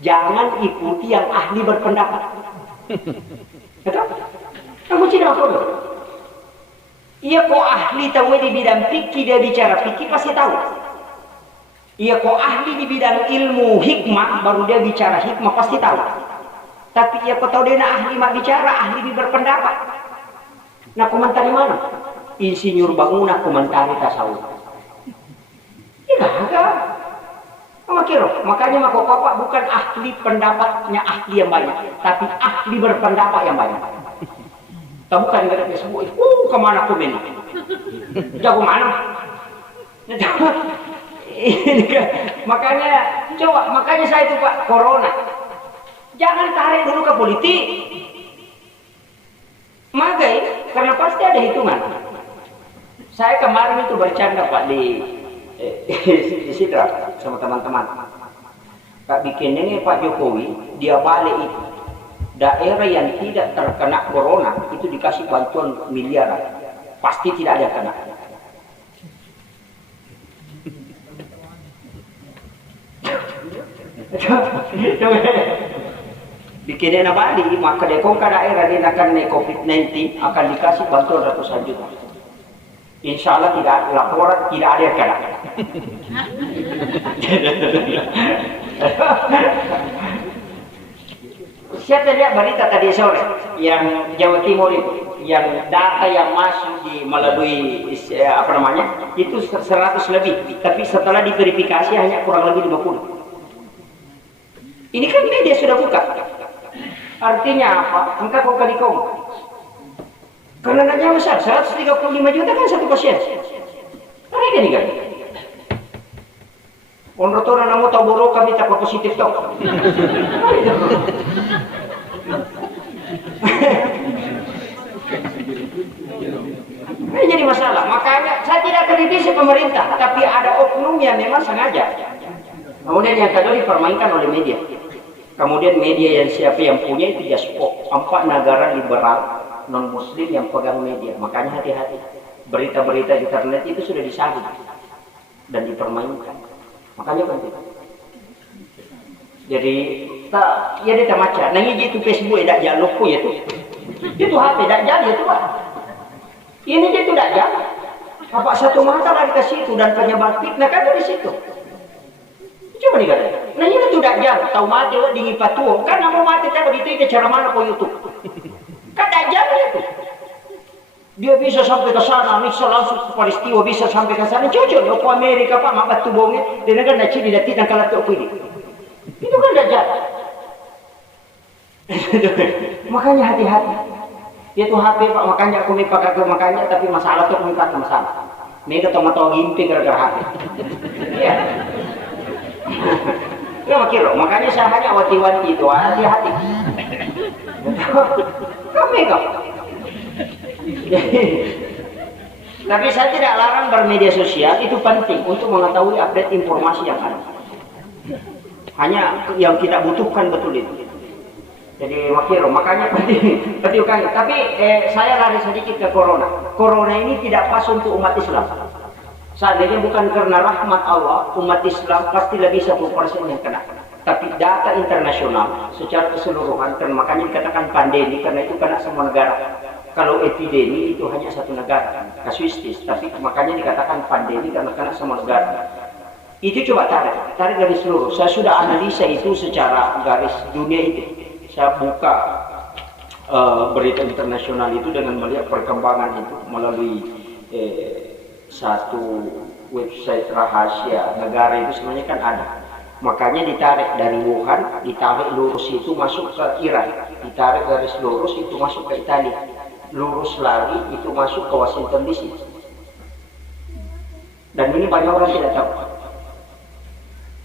Jangan ikuti yang ahli berpendapat. Betul? Kamu tidak tahu. Ia kok ahli tahu di bidang fikih dia bicara fikih pasti tahu. Ia kok ahli di bidang ilmu hikmah baru dia bicara hikmah pasti tahu. Tapi ia kok tahu dia ahli mak bicara ahli berpendapat. Nah komentari mana? Insinyur bangunan komentari tasawuf. Enggak. Makanya maka bapak bukan ahli pendapatnya ahli yang banyak, tapi ahli berpendapat yang banyak. Tahu bukan nggak ada Facebook, kemana komen? Jago mana? Ini kan, makanya saya itu Pak, corona. Jangan tarik dulu ke politik. Magai, karena pasti ada hitungan. Saya kemarin itu bercanda Pak di Sidra sama teman-teman. Pak bikin ini Pak Jokowi, dia balik itu. Daerah yang tidak terkena corona itu dikasih bantuan miliaran. Pasti tidak ada kena. Bikin na Bali, maka dekong ka daerah din akan COVID-19 akan dikasih bantuan ratusan juta. Insya Allah tidak ada laporan, tidak ada yang kena. Saya lihat berita tadi sore yang Jawa Timur itu, yang data yang masuk di melalui itu 100 lebih, tapi setelah diverifikasi hanya kurang lebih 50. Ini kan media sudah buka. Artinya apa? Angka kau kali kau. Karena nanya besar, 135 juta kan satu pasien. Mereka nih kan. Onro to na namo taboro kami tak positif to. Ini jadi masalah. Makanya saya tidak kritisi pemerintah, tapi ada oknum yang memang sengaja. Kemudian yang kedua dipermainkan oleh media. Kemudian media yang siapa yang punya itu Jaspok. 4 negara liberal non muslim yang pegang media. Makanya hati-hati. Berita-berita internet itu sudah disalib dan dipermainkan. Makanya penting. Jadi ya dia maca. Nah ini itu Facebook tidak jalur pun itu. Itu HP tidak jadi itu Pak. Ini dia tidak jadi. Apa satu mata lari ke situ dan penyebab fitnah kan dari situ. Coba nih kan. Nah ini tidak jauh. Tahu mati wah dingin patuh. Kan mau mati tapi itu cara mana kau YouTube. Kan tidak jauh itu. Dia bisa sampai ke sana, bisa langsung ke peristiwa, bisa sampai ke sana. Cocok ya, ke Amerika Pak, mabat tubuhnya. Dia kan nak ciri datang kalau tu ini. Itu kan tidak jauh. Makanya hati-hati. Itu HP Pak, makanya aku pakai ke makanya, tapi masalah tu aku pakai masalah. Mereka tahu gimpi gara-gara HP. Iya. Ya makiro, makanya saya hanya wanti-wanti itu, hati-hati. Kami kok. Tapi saya tidak larang bermedia sosial, itu penting untuk mengetahui update informasi yang ada. Hanya yang kita butuhkan betul itu. Jadi makiro, makanya penting kan. Tapi saya lari sedikit ke corona. Corona ini tidak pas untuk umat Islam. Seandainya bukan karena rahmat Allah, umat Islam pasti lebih 1% yang kena. Tapi data internasional secara keseluruhan, dan makanya dikatakan pandemi karena itu kena semua negara. Kalau epidemi itu hanya satu negara, kasuistis. Tapi makanya dikatakan pandemi karena kena semua negara. Itu coba tarik dari seluruh. Saya sudah analisa itu secara garis dunia itu. Saya buka berita internasional itu dengan melihat perkembangan itu melalui satu website rahasia negara itu sebenarnya kan ada. Makanya ditarik dari Wuhan, ditarik lurus itu masuk ke Iran, ditarik garis lurus itu masuk ke Italia, lurus lagi itu masuk ke Washington DC. Dan ini banyak orang tidak tahu.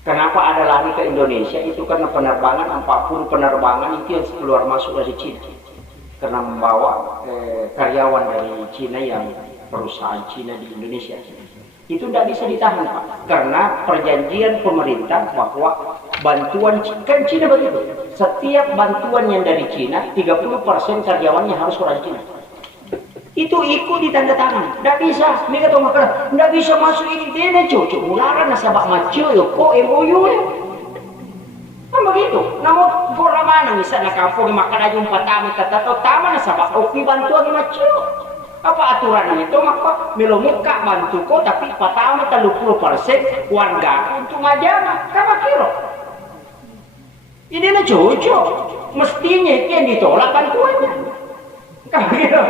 Kenapa ada lari ke Indonesia? Itu karena penerbangan 40 penerbangan itu yang keluar masuk dari Cina, karena membawa karyawan dari Cina yang perusahaan Cina di Indonesia. Itu tidak bisa ditahan Pak, karena perjanjian pemerintah bahwa bantuan kan Cina begitu. Setiap bantuan yang dari Cina 30% karyawannya harus orang Cina. Itu ikut ditandatangan. Tidak bisa, mereka tahu makan. Tidak bisa masuk ini dia cocok mularan nasabak macam yo kok MOU ya. Kan begitu. Namun bola mana misalnya kampung makan aja 4 tahun atau taman nasabak opi bantuan macam. Apa aturannya itu maka melomuka bantu kok tapi patama 30% warga untuk majana kan kira ini na cocok mestinya itu yang ditolak bantuannya kan kira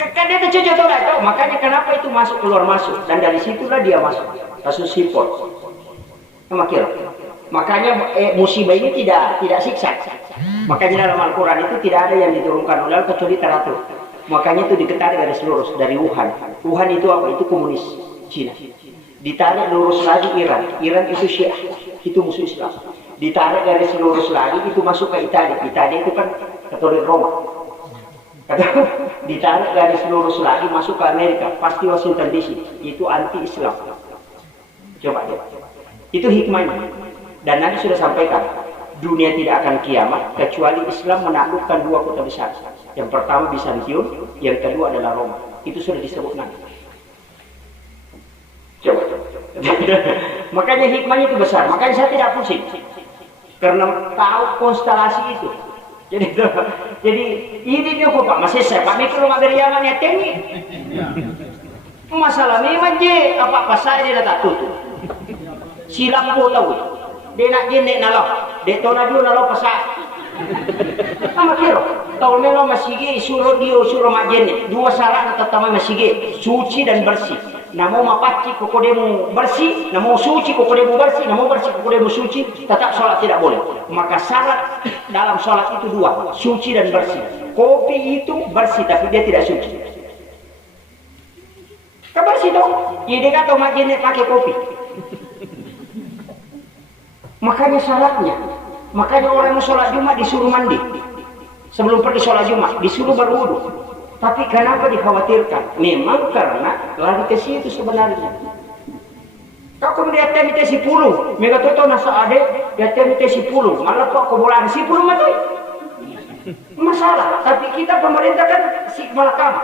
kan dia cocok tolak itu makanya kenapa itu masuk keluar masuk dan dari situlah dia masuk kasus sipol kan kira makanya musibah ini tidak siksa makanya dalam Al-Quran itu tidak ada yang diturunkan oleh kecuali teratur. Makanya itu ditarik garis lurus dari Wuhan. Wuhan itu apa? Itu komunis Cina. Ditarik lurus lagi Iran. Iran itu Syiah, itu musuh Islam. Ditarik garis lurus lagi itu masuk ke Italia. Italia itu kan Katolik Roma. Ditarik garis lurus lagi masuk ke Amerika, pasti Washington DC. Itu anti Islam. Coba deh. Itu hikmahnya. Dan Nabi sudah sampaikan, dunia tidak akan kiamat kecuali Islam menaklukkan dua kota besar. Yang pertama Bizantium, yang kedua adalah Roma. Itu sudah disebut Nabi. Coba. Makanya hikmahnya itu besar. Makanya saya tidak pusing karena tahu konstelasi itu. Jadi ini dia kok Pak masih saya Pak mikir rumah beriaman ya tengi. Masalah memang je apa saya dia tak tutup. Silap ko tahu. Dia nak jenek nalo. Dia tahu nak nalo pasal. Sama kira. Tahu melo masih suruh dia suruh majene. Dua syarat terutama masih suci dan bersih. Namo mapaci kokodemu bersih, namo suci kokodemu bersih, namo bersih kokodemu suci, tetap sholat tidak boleh. Maka syarat dalam sholat itu dua, suci dan bersih. Kopi itu bersih tapi dia tidak suci. Kan bersih dong. Jadi kata majene pakai kopi. Makanya syaratnya. Makanya orang mau sholat Jumat disuruh mandi. Sebelum pergi sholat Jumat disuruh berwudu. Tapi kenapa dikhawatirkan? Memang karena lari ke situ sebenarnya. Kau kemudian temite si puluh, mega toto nasa ade, dia temite si puluh, malah kok kebulan si puluh mati. Masalah. Tapi kita pemerintah kan si malakam.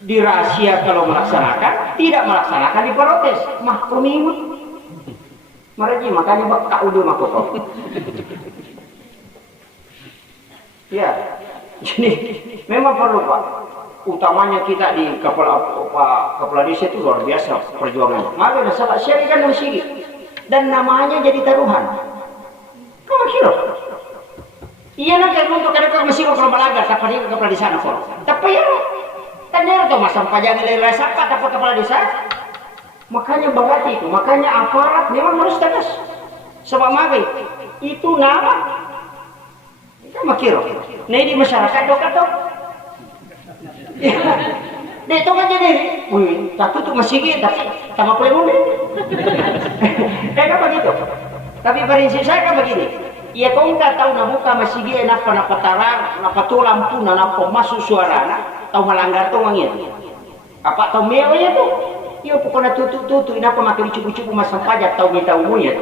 Dirahasia kalau melaksanakan, tidak melaksanakan diprotes. Mahkumimut. Maraji makanya bakal udah makoko. Ya. Jadi memang perlu Pak, utamanya kita di kepala desa itu luar biasa perjuangannya. Maka ada sahabat syarikat dan sigi dan namanya jadi taruhan. Kau kira? Iya nanti untuk kadang-kadang masih kalau belajar, tapi dia kepala desa nak kor. Tapi ya, tanya tu masa pajak nilai siapa dapat kepala desa? Makanya berarti itu, makanya aparat memang harus tegas. Sebab magai itu nama. Kamu kira? Nah di masyarakat dokat dong. Dia itu kan jadi, wih, tak tutup masih gitu, tapi sama pelamun deh. Kan begitu. Tapi prinsip saya kan begini. Ya kau nggak tahu nak buka masih gitu, napa terang, napa tu lampu, napa masuk suara, tahu melanggar tu orang itu. Apa tahu mewahnya tu? Ya pokoknya tutup, napa makin cukup-cukup masam pajak tahu minta umumnya.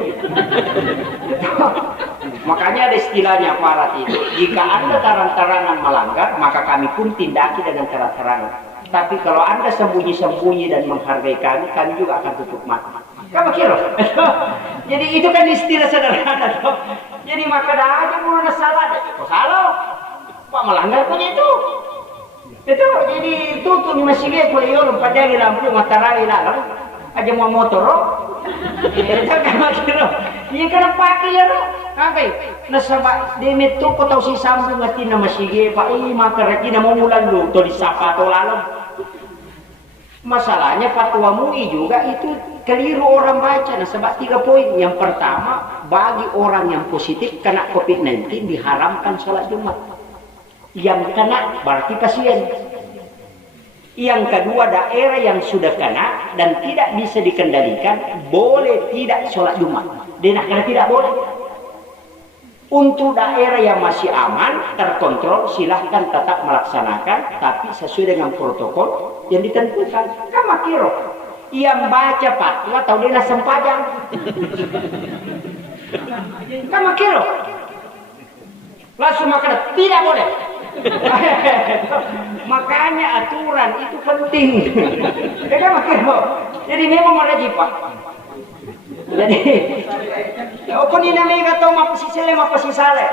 Makanya ada istilahnya aparat itu. Jika Anda terang-terangan melanggar, maka kami pun tindaki dengan terang-terangan. Tapi kalau Anda sembunyi-sembunyi dan menghargai kami juga akan tutup mata. Kamu kira? Jadi itu kan istilah sederhana. Jadi maka dah aja mulai salah. Kok salah? Pak melanggar punya itu. Itu jadi tutup di masjid kuliah pada lampu matahari lalu aja mau motor. Itu kamu kira? Ini kena pakai ya lo. Apa? Nasabak demit tu kau tahu si sambung ngati nama sige pak maka rajin nama mulan lu tu disapa tu lalu. Masalahnya fatwa MUI juga itu keliru orang baca. Nasabak 3 poin. Yang pertama bagi orang yang positif kena COVID-19 diharamkan sholat Jumat. Yang kena berarti pasien. Yang kedua daerah yang sudah kena dan tidak bisa dikendalikan boleh tidak sholat Jumat. Dan karena tidak boleh. Untuk daerah yang masih aman, terkontrol, silahkan tetap melaksanakan, tapi sesuai dengan protokol yang ditentukan. Kamu kira? Yang baca fatwa atau dia sempajang? Kamu kira? Langsung makan tidak boleh. Makanya aturan itu penting. Kamu kira? Jadi memang wajib Pak. Jadi, apa ni namanya kata mapasi sale.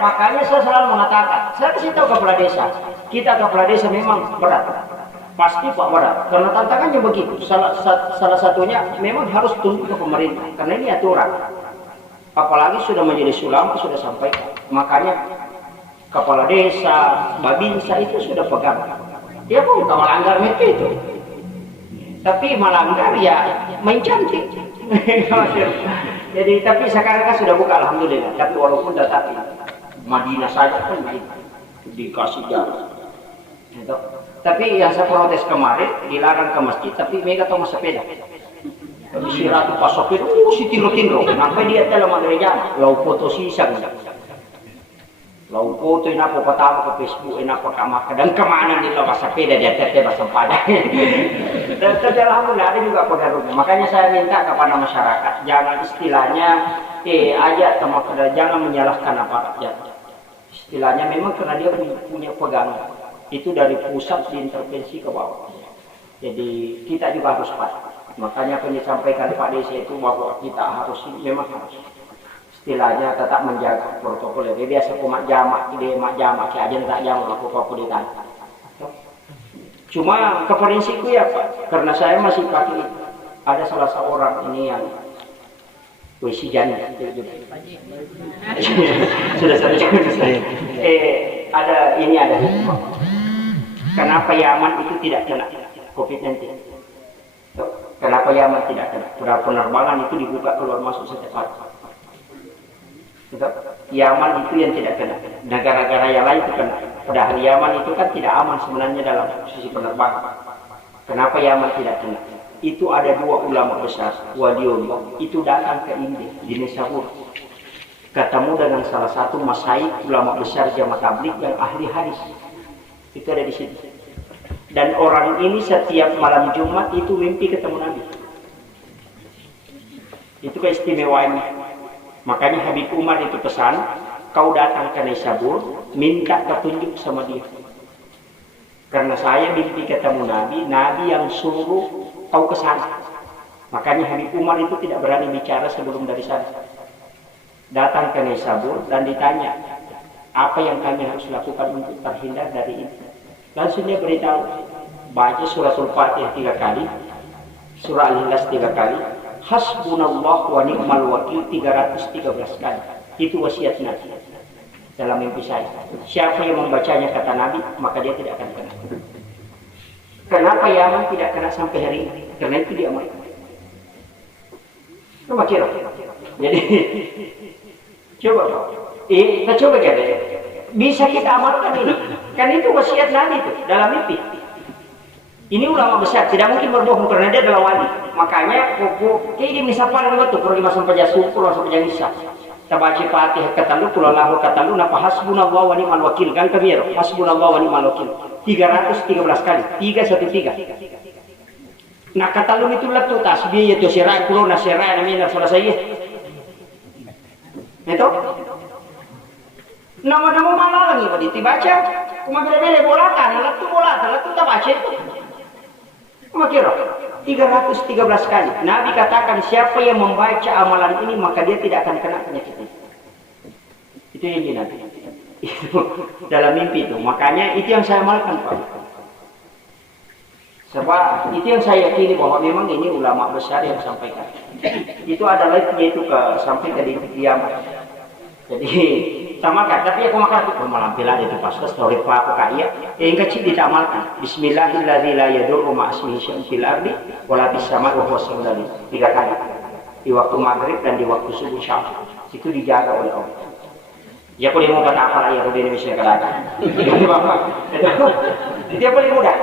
Makanya saya selalu mengatakan, saya kasih tahu kepala desa, kita kepala desa memang berat, pasti Pak berat. Karena tantangannya begitu. Salah satunya memang harus tunduk ke pemerintah, karena ini aturan. Apalagi sudah menjadi sulama sudah sampaikan. Makanya kepala desa, babinsa itu sudah pegang. Dia pun tak melanggar itu. Tapi melanggar ya main cantik. Jadi tapi sekarang kan sudah buka alhamdulillah. Tapi walaupun tetapi Madinah saja kan dikasih jalan. Gitu. Tapi yang saya protes kemarin dilarang ke masjid, tapi mereka tahu sepeda. Si Ratu pas sopir, si tiro-tiro. Sampai dia dalam gereja, lau foto sisa. Lau foto ini apa pertama ke Facebook, ini apa ke dan kemana nih lo sepeda dia tetap sempada. Dan alhamdulillah ada juga pengaruhnya. Makanya saya minta kepada masyarakat, jangan istilahnya aja sama jangan menyalahkan aparat. Istilahnya memang karena dia punya pegangan. Itu dari pusat diintervensi ke bawah. Jadi kita juga harus patuh. Makanya apa yang disampaikan Pak Desi itu bahwa kita harus memang harus istilahnya tetap menjaga protokol. Jadi biasa kumat jamak, ide mak jamak, kayak aja tak jamak aku apa di tanah. Cuma ke prinsipku ya Pak, karena saya masih pakai ada salah seorang ini yang si Jani sudah satu saya. Ada ini ada hikmah. Kenapa Yaman itu tidak kena COVID-19? Kenapa Yaman tidak kena? Penerbangan itu dibuka keluar masuk setiap hari. Yaman itu yang tidak kena. Negara-negara yang lain itu kena. Padahal Yaman itu kan tidak aman sebenarnya dalam sisi penerbangan. Kenapa Yaman tidak kena? Itu ada dua ulama besar, waliullah, itu datang ke India di Nisabur. Ketemu dengan salah satu masyaikh ulama besar jamaah tabligh yang ahli hadis. Itu ada di situ. Dan orang ini setiap malam Jumat itu mimpi ketemu Nabi. Itu keistimewaannya. Makanya Habib Umar itu pesan, kau datang ke Nisabur, minta petunjuk sama dia. Karena saya mimpi ketemu Nabi, Nabi yang suruh kau ke sana. Makanya Habib Umar itu tidak berani bicara sebelum dari sana. Datang ke Nisabur dan ditanya, apa yang kami harus lakukan untuk terhindar dari ini? Langsung dia beritahu, baca suratul Fatihah 3 kali, surah Al-Ikhlas 3 kali, hasbunallah wa ni'mal wakil 313 kali. Itu wasiat Nabi dalam mimpi saya. Siapa yang membacanya kata Nabi, maka dia tidak akan kena. Kenapa Yaman tidak kena sampai hari ini? Karena itu dia aman. Coba kira. Jadi coba kita coba kira. Bisa kita amalkan ini. Kan itu wasiat Nabi itu dalam mimpi. Ini ulama besar, tidak mungkin berbohong karena dia adalah wali. Makanya kayak ini misalkan betul pergi masuk pejasuh, langsung pejangisa. Kita baca Fatihah katalu, kulallahu katalu, napa hasbunallah wa ni'mal wakil. Kan kebir, hasbunallah wa ni'mal wakil. 313 kali, 313. Nah katalu itu letu tasbih itu sirai kulo nasirai namanya selesai. Itu nama-nama malah lagi pada dibaca. Cuma beda-beda bolatan, letu tak baca itu. Cuma kira 313 kali. Nabi katakan siapa yang membaca amalan ini maka dia tidak akan kena penyakit itu. Itu yang Nabi. Itu dalam mimpi itu. Makanya itu yang saya amalkan Pak. Sebab itu yang saya yakini bahwa memang ini ulama besar yang sampaikan. Itu ada live-nya itu sampai ke Yaman. Jadi sama kan, tapi aku makan itu malampilan itu pas story apa kaya yang kecil ditamalkan. Bismillahirrahmanirrahim la yadurru ma ismihi syai'un fil ardi wala fis sama'i wa huwas 3 kali. Di waktu maghrib dan di waktu subuh syam. Itu dijaga oleh Allah. Ya kalau dia mau kata apa lah ya kalau di Indonesia katakan. Dia paling mudah.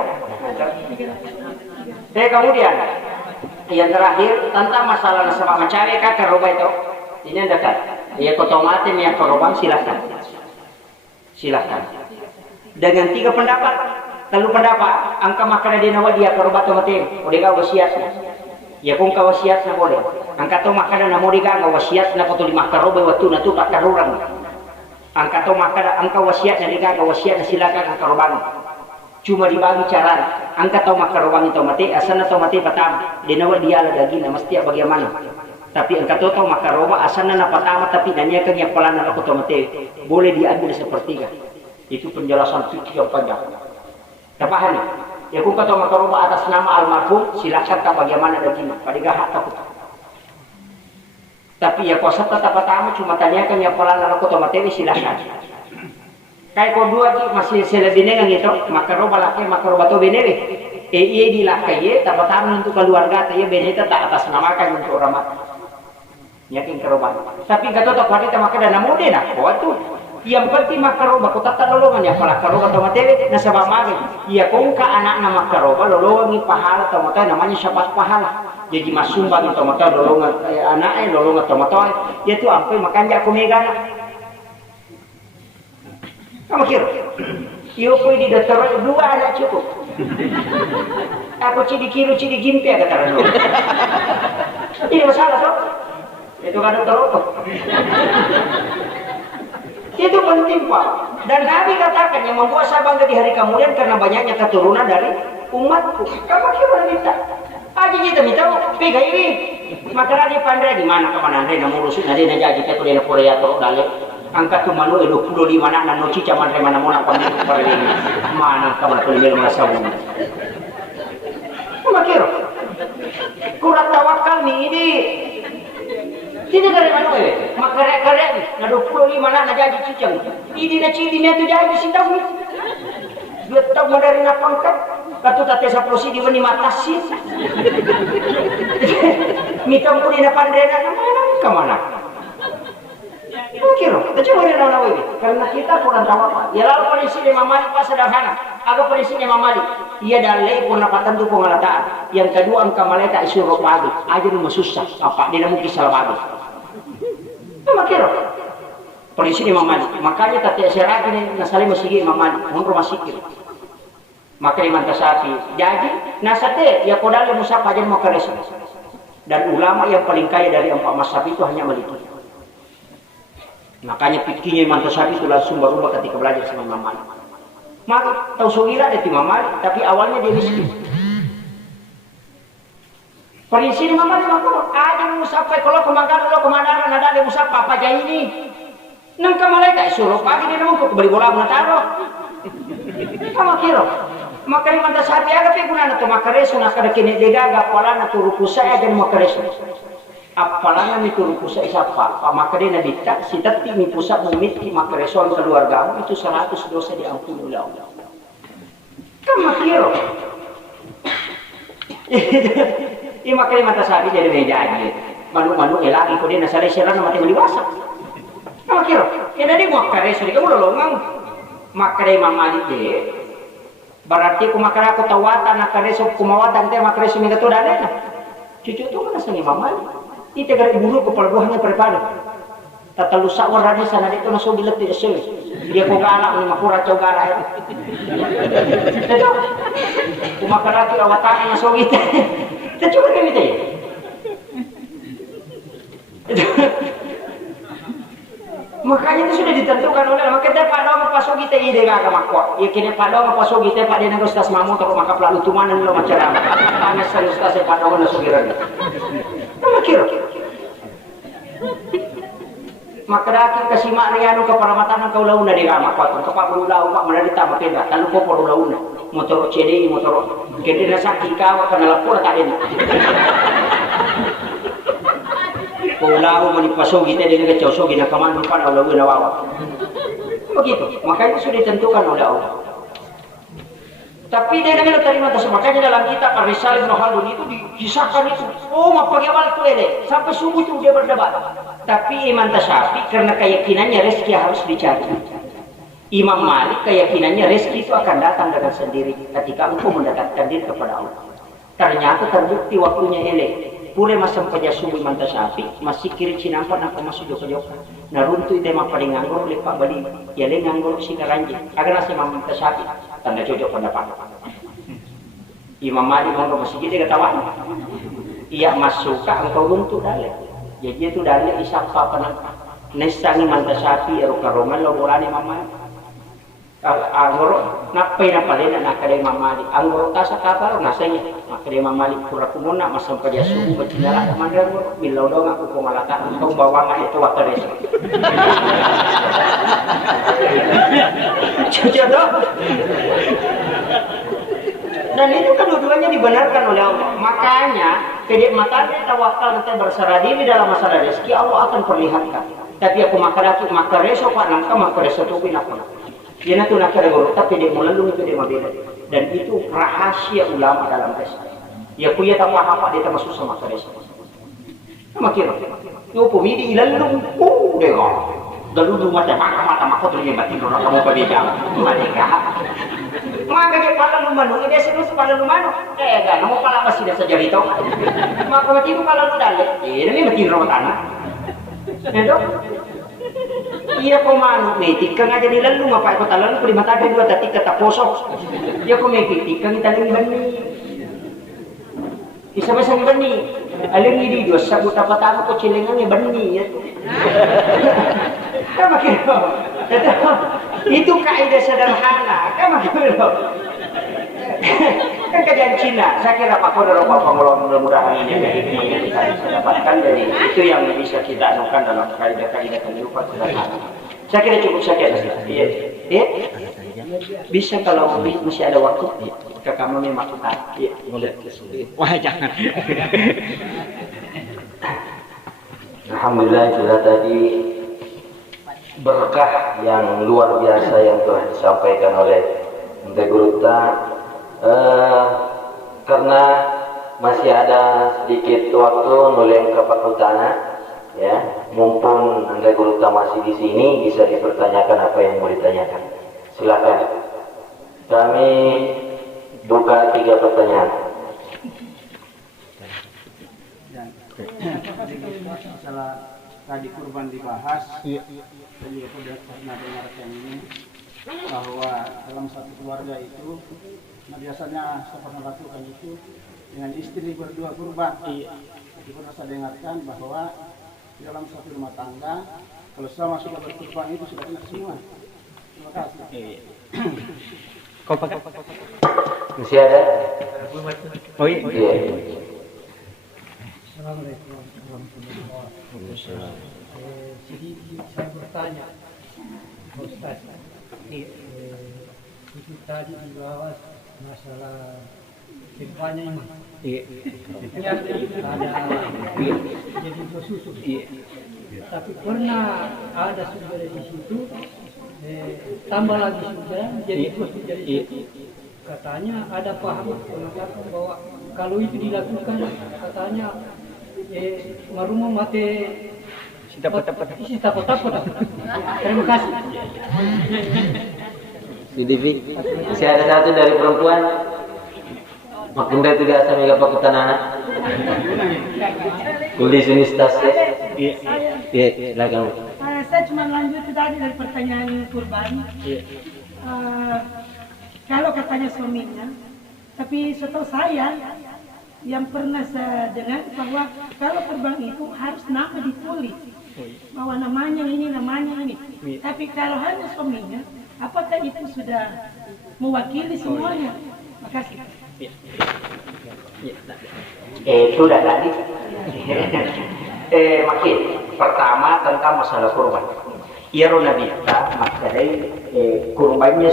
Kemudian yang terakhir tentang masalah nasabah mencari kakak roba itu ini yang dekat. Ya otomatis yang korban silahkan. Dengan 3 pendapat. Lalu pendapat angka makanan di nawa dia korban otomatis. Udah kau wasiatnya. Ya kung kau wasiatnya boleh. Angka tu makanan namo diga kau wasiatnya foto di makaroba waktu natu pakar orang. Angka tu makanan angka wasiatnya diga kau wasiatnya silakan angka korban. Cuma dibagi cara. Angka tu makaroban itu mati asana tu mati pertama. Di nawa dia ada daging mesti bagaimana? Tapi engkau tahu maka roba asana na pertama tapi nanyakan yang pelana aku tomate boleh diambil sepertiga. Itu penjelasan fikih yang panjang. Tak paham ya? Ya aku kata maka roba atas nama almarhum silakan tak bagaimana daging pada gahak takut. Tapi ya kuasa tetap pertama cuma tanyakan yang pelana aku tomate silakan. Kayak kedua masih selebih dengan itu maka roba laki maka roba tu benewe. Iya dilakai tak pertama untuk keluarga ya beneta tak atas namakan untuk orang yakin keroban. Tapi kata tak pada makan dana mode nak. Oh tu Yang penting makaroba ko tata lolongan ya pala karoba to matewe na sa mamagi. Iya kung ka anak na makaroba lolongan ni pahala to matay namanya syapat pahala. Jadi masumbang to matay lolongan anak lolongan to matay. Yaitu ampe makanya aku megana. Kamu kira? Iyo po di dokter dua anak cukup. Aku cidi gimpi agak taruh. Ini masalah toh? Itu kan dokter otot. Itu penting Pak. Dan Nabi katakan yang membuat saya bangga di hari kemudian karena banyaknya keturunan dari umatku. Kamu kira minta? Aja kita minta pegang ini. Maka dia pandai di mana kemana anda nak ngurusin ada nak jadi kita di Korea atau dalek. Angkat tu manu 25 nak nanoci caman mana mau nak panggil pada ini. Mana kamu pelil masa bumi. Kamu kira? Kurang tawakal ni ini. Tidak dari mana eh? Makarek-karek ni. Na 25 nak jadi cicang. Ini na cili ni tu jadi sintau ni. Dia tahu dari nak pangkat. Katu tate sa prosi di mani matasin. Mitam pun di na pandai na mana kemana? Kira, kita coba dia nawa ini. Karena kita kurang tawakal. Ya lalu polisi Imam Malik pas sederhana. Agak polisi Imam Malik. Ia dalai pun napatan tu pengalataan. Yang kedua engkau malaikat isuruh pagi. Aja rumah susah. Apa dia mungkin salah pagi. Sama kira. Polisi Imam Malik. Makanya tadi saya lagi nih nasali masih Imam Malik. Mundur masih kira. Maka Imam Tasyafi. Jadi nasate ya kodale musaf aja mau keresu. Dan ulama yang paling kaya dari 4 mazhab itu hanya Malik. Makanya fikihnya Imam Tasyafi itu langsung berubah ketika belajar sama Imam Malik. Maka tahu sugira dari Imam Malik, tapi awalnya dia miskin. Prinsip Imam Malik maka ada musafai kalau kemangkan lo kemana ada ada musaf apa aja ini. Nang malaikat suruh pagi dia mau beli bola taruh. Kamu kira? Maka Imam Tasyafi ada peguna tu makaresu nak ada kini dega gapalan tu rukusa aja makaresu. Apalan itu rukusa siapa? Maka dia nabi tak si tati mi pusat mumit maka reson keluarga itu 100 dosa diampuni oleh Allah. Kamu kira? Ini makanya mata sapi jadi beda aja. Manu elaki kau dia nasari seran mati meliwasa. Kamu kira? Ya dari maka reson kamu lolongang maka dia Imam Malik deh. Berarti aku maka aku tawatan nak reson kumawatan teh maka reson itu dah ada. Cucu tu kan asal Imam Malik. Ite gara bulu kepala buahnya prepare. Tata lusa warna sana itu naso bilet tidak sewe. Dia kau galak ni makura cow galak. Itu. Kumakarati awatan naso gitu. Kita coba kami tanya. Makanya itu sudah ditentukan oleh makanya pada orang pasok kita ide gak makwa. Ya kini pada orang pasok kita pada yang Ustaz Mamu terus maka pelalu tumanan lo macam apa. Hanya saya Ustaz saya pada orang naso girang. Kamu kira? Maka dah kasih mak rianu ke paramatan kau launa di ramah kuat. Kau pak berulau pak menderita mapenda. Lalu kau perulauna. Motor CD motor. Kini nasa kikau akan lapor tak ada. Kau lau menipasok kita dengan kecosok kita kaman lupa lau nawawa. Begitu. Maka itu sudah ditentukan oleh Allah. Tapi dia dengan terima tersebut. Makanya dalam kitab Ar-Risalah Ibnu Khaldun itu dikisahkan itu. Oh, pagi awal itu ele. Sampai subuh itu dia berdebat. Tapi Imam Tasyafi karena keyakinannya rezeki harus dicari. Imam Malik keyakinannya rezeki itu akan datang dengan sendiri ketika engkau mendekatkan diri kepada Allah. Ternyata terbukti waktunya ele. Pure masam paja subuh Imam Tasyafi masih kiri cinampan aku masuk joka-joka. Naruntu itu emang paling nganggur lepak balik. Ya le nganggur si karanji. Agar nasi Imam Tasyafi tanda cocok pendapat. Imam Malik mau masih gitu ketawa. Iya masuk engkau runtuh dalek. Jadi itu dalek isapa penampak. Nesang Imam Tasyafi erokarongan lo bolane Imam Malik. Anggoro napai na palena na kada Imam Malik. Anggoro tasa kabar nasanya. Maka Imam Malik pura kumuna masam paja subuh bacinala mandang bilau dong aku kumalata engkau bawa itu wakares. Jodoh. Dan itu kedua-duanya dibenarkan oleh Allah. Makanya kenikmatan tawakal nanti berserah diri dalam masalah rezeki Allah akan perlihatkan. Tapi aku maka reso pak nangka maka reso tu pinapa. Dia nanti nak kira guru tapi dia melalui itu dia mabela. Dan itu rahasia ulama dalam rezeki. Ya kuya tahu apa dia termasuk sama reso. Sama kira. Yo pemidi ilalung deh. Dalu mata mata mako tuh yang batin orang kamu pabijam. Mereka. Maka dia pala lumano, ini serius pala lumano. Gak, kamu pala masih ada sejarah itu. Maka mati itu pala ludale. Ini mati rawat anak. Itu. Iya pemanu metik kang aja nilalu mapa ko talan ko di mata dua tati kata posok. Iya ko metik kang italing bani. Isa ba sang bani? Aling ni Dios sabut apa tamu ko cilengan ni bani ya. Kama kiro. Itu kaidah sederhana. Kama kiro. Kan kajian Cina, saya kira Pak Kodoro Pak Pangulon mudah-mudahan ini yang kita bisa dapatkan dari itu yang bisa kita anukan dalam kaidah-kaidah kehidupan sederhana. Saya kira cukup sekian. Iya. Bisa kalau masih ada waktu ke kamu memang kita. Iya. Wah jangan. Alhamdulillah itulah tadi berkah yang luar biasa yang telah disampaikan oleh Menteri Guruta. Karena masih ada sedikit waktu nuleng ke Pakutana, ya, mumpung Anda Guruta masih di sini bisa dipertanyakan apa yang mau ditanyakan. Silakan. Kami buka 3 pertanyaan. Masalah tadi kurban dibahas, dan juga sudah pernah dengarkan ini bahwa dalam satu keluarga itu. Nah, biasanya saya pernah lakukan itu dengan istri berdua kurban. Jadi pernah saya dengarkan bahwa dalam satu rumah tangga, kalau sama sudah berkurban itu sudah kena semua. Terima kasih. Masih ada? Oh iya. Assalamualaikum warahmatullahi wabarakatuh. Jadi saya bertanya, Pak Ustaz, itu tadi dibahas masalah kedepannya ini. Iya. Ada jadi susu. Tapi pernah ada sumber di situ, tambah lagi sudah jadi jadi katanya ada paham mengatakan bahwa kalau itu dilakukan katanya marumah mati siapa. Terima kasih. Di TV masih ada satu dari perempuan. Makunda tidak asal mega Pakutana. Kulis Unistas. Iya, silakan. Saya cuma lanjut tadi dari pertanyaan kurban. Kalau katanya suaminya, tapi setahu saya yang pernah saya dengar bahwa kalau kurban itu harus nama ditulis bahwa namanya ini. Tapi kalau hanya suaminya, apakah itu sudah mewakili semuanya? Makasih. Sudah tadi. Makin pertama tentang masalah kurban. Iya Nabi kita maksudnya kurbannya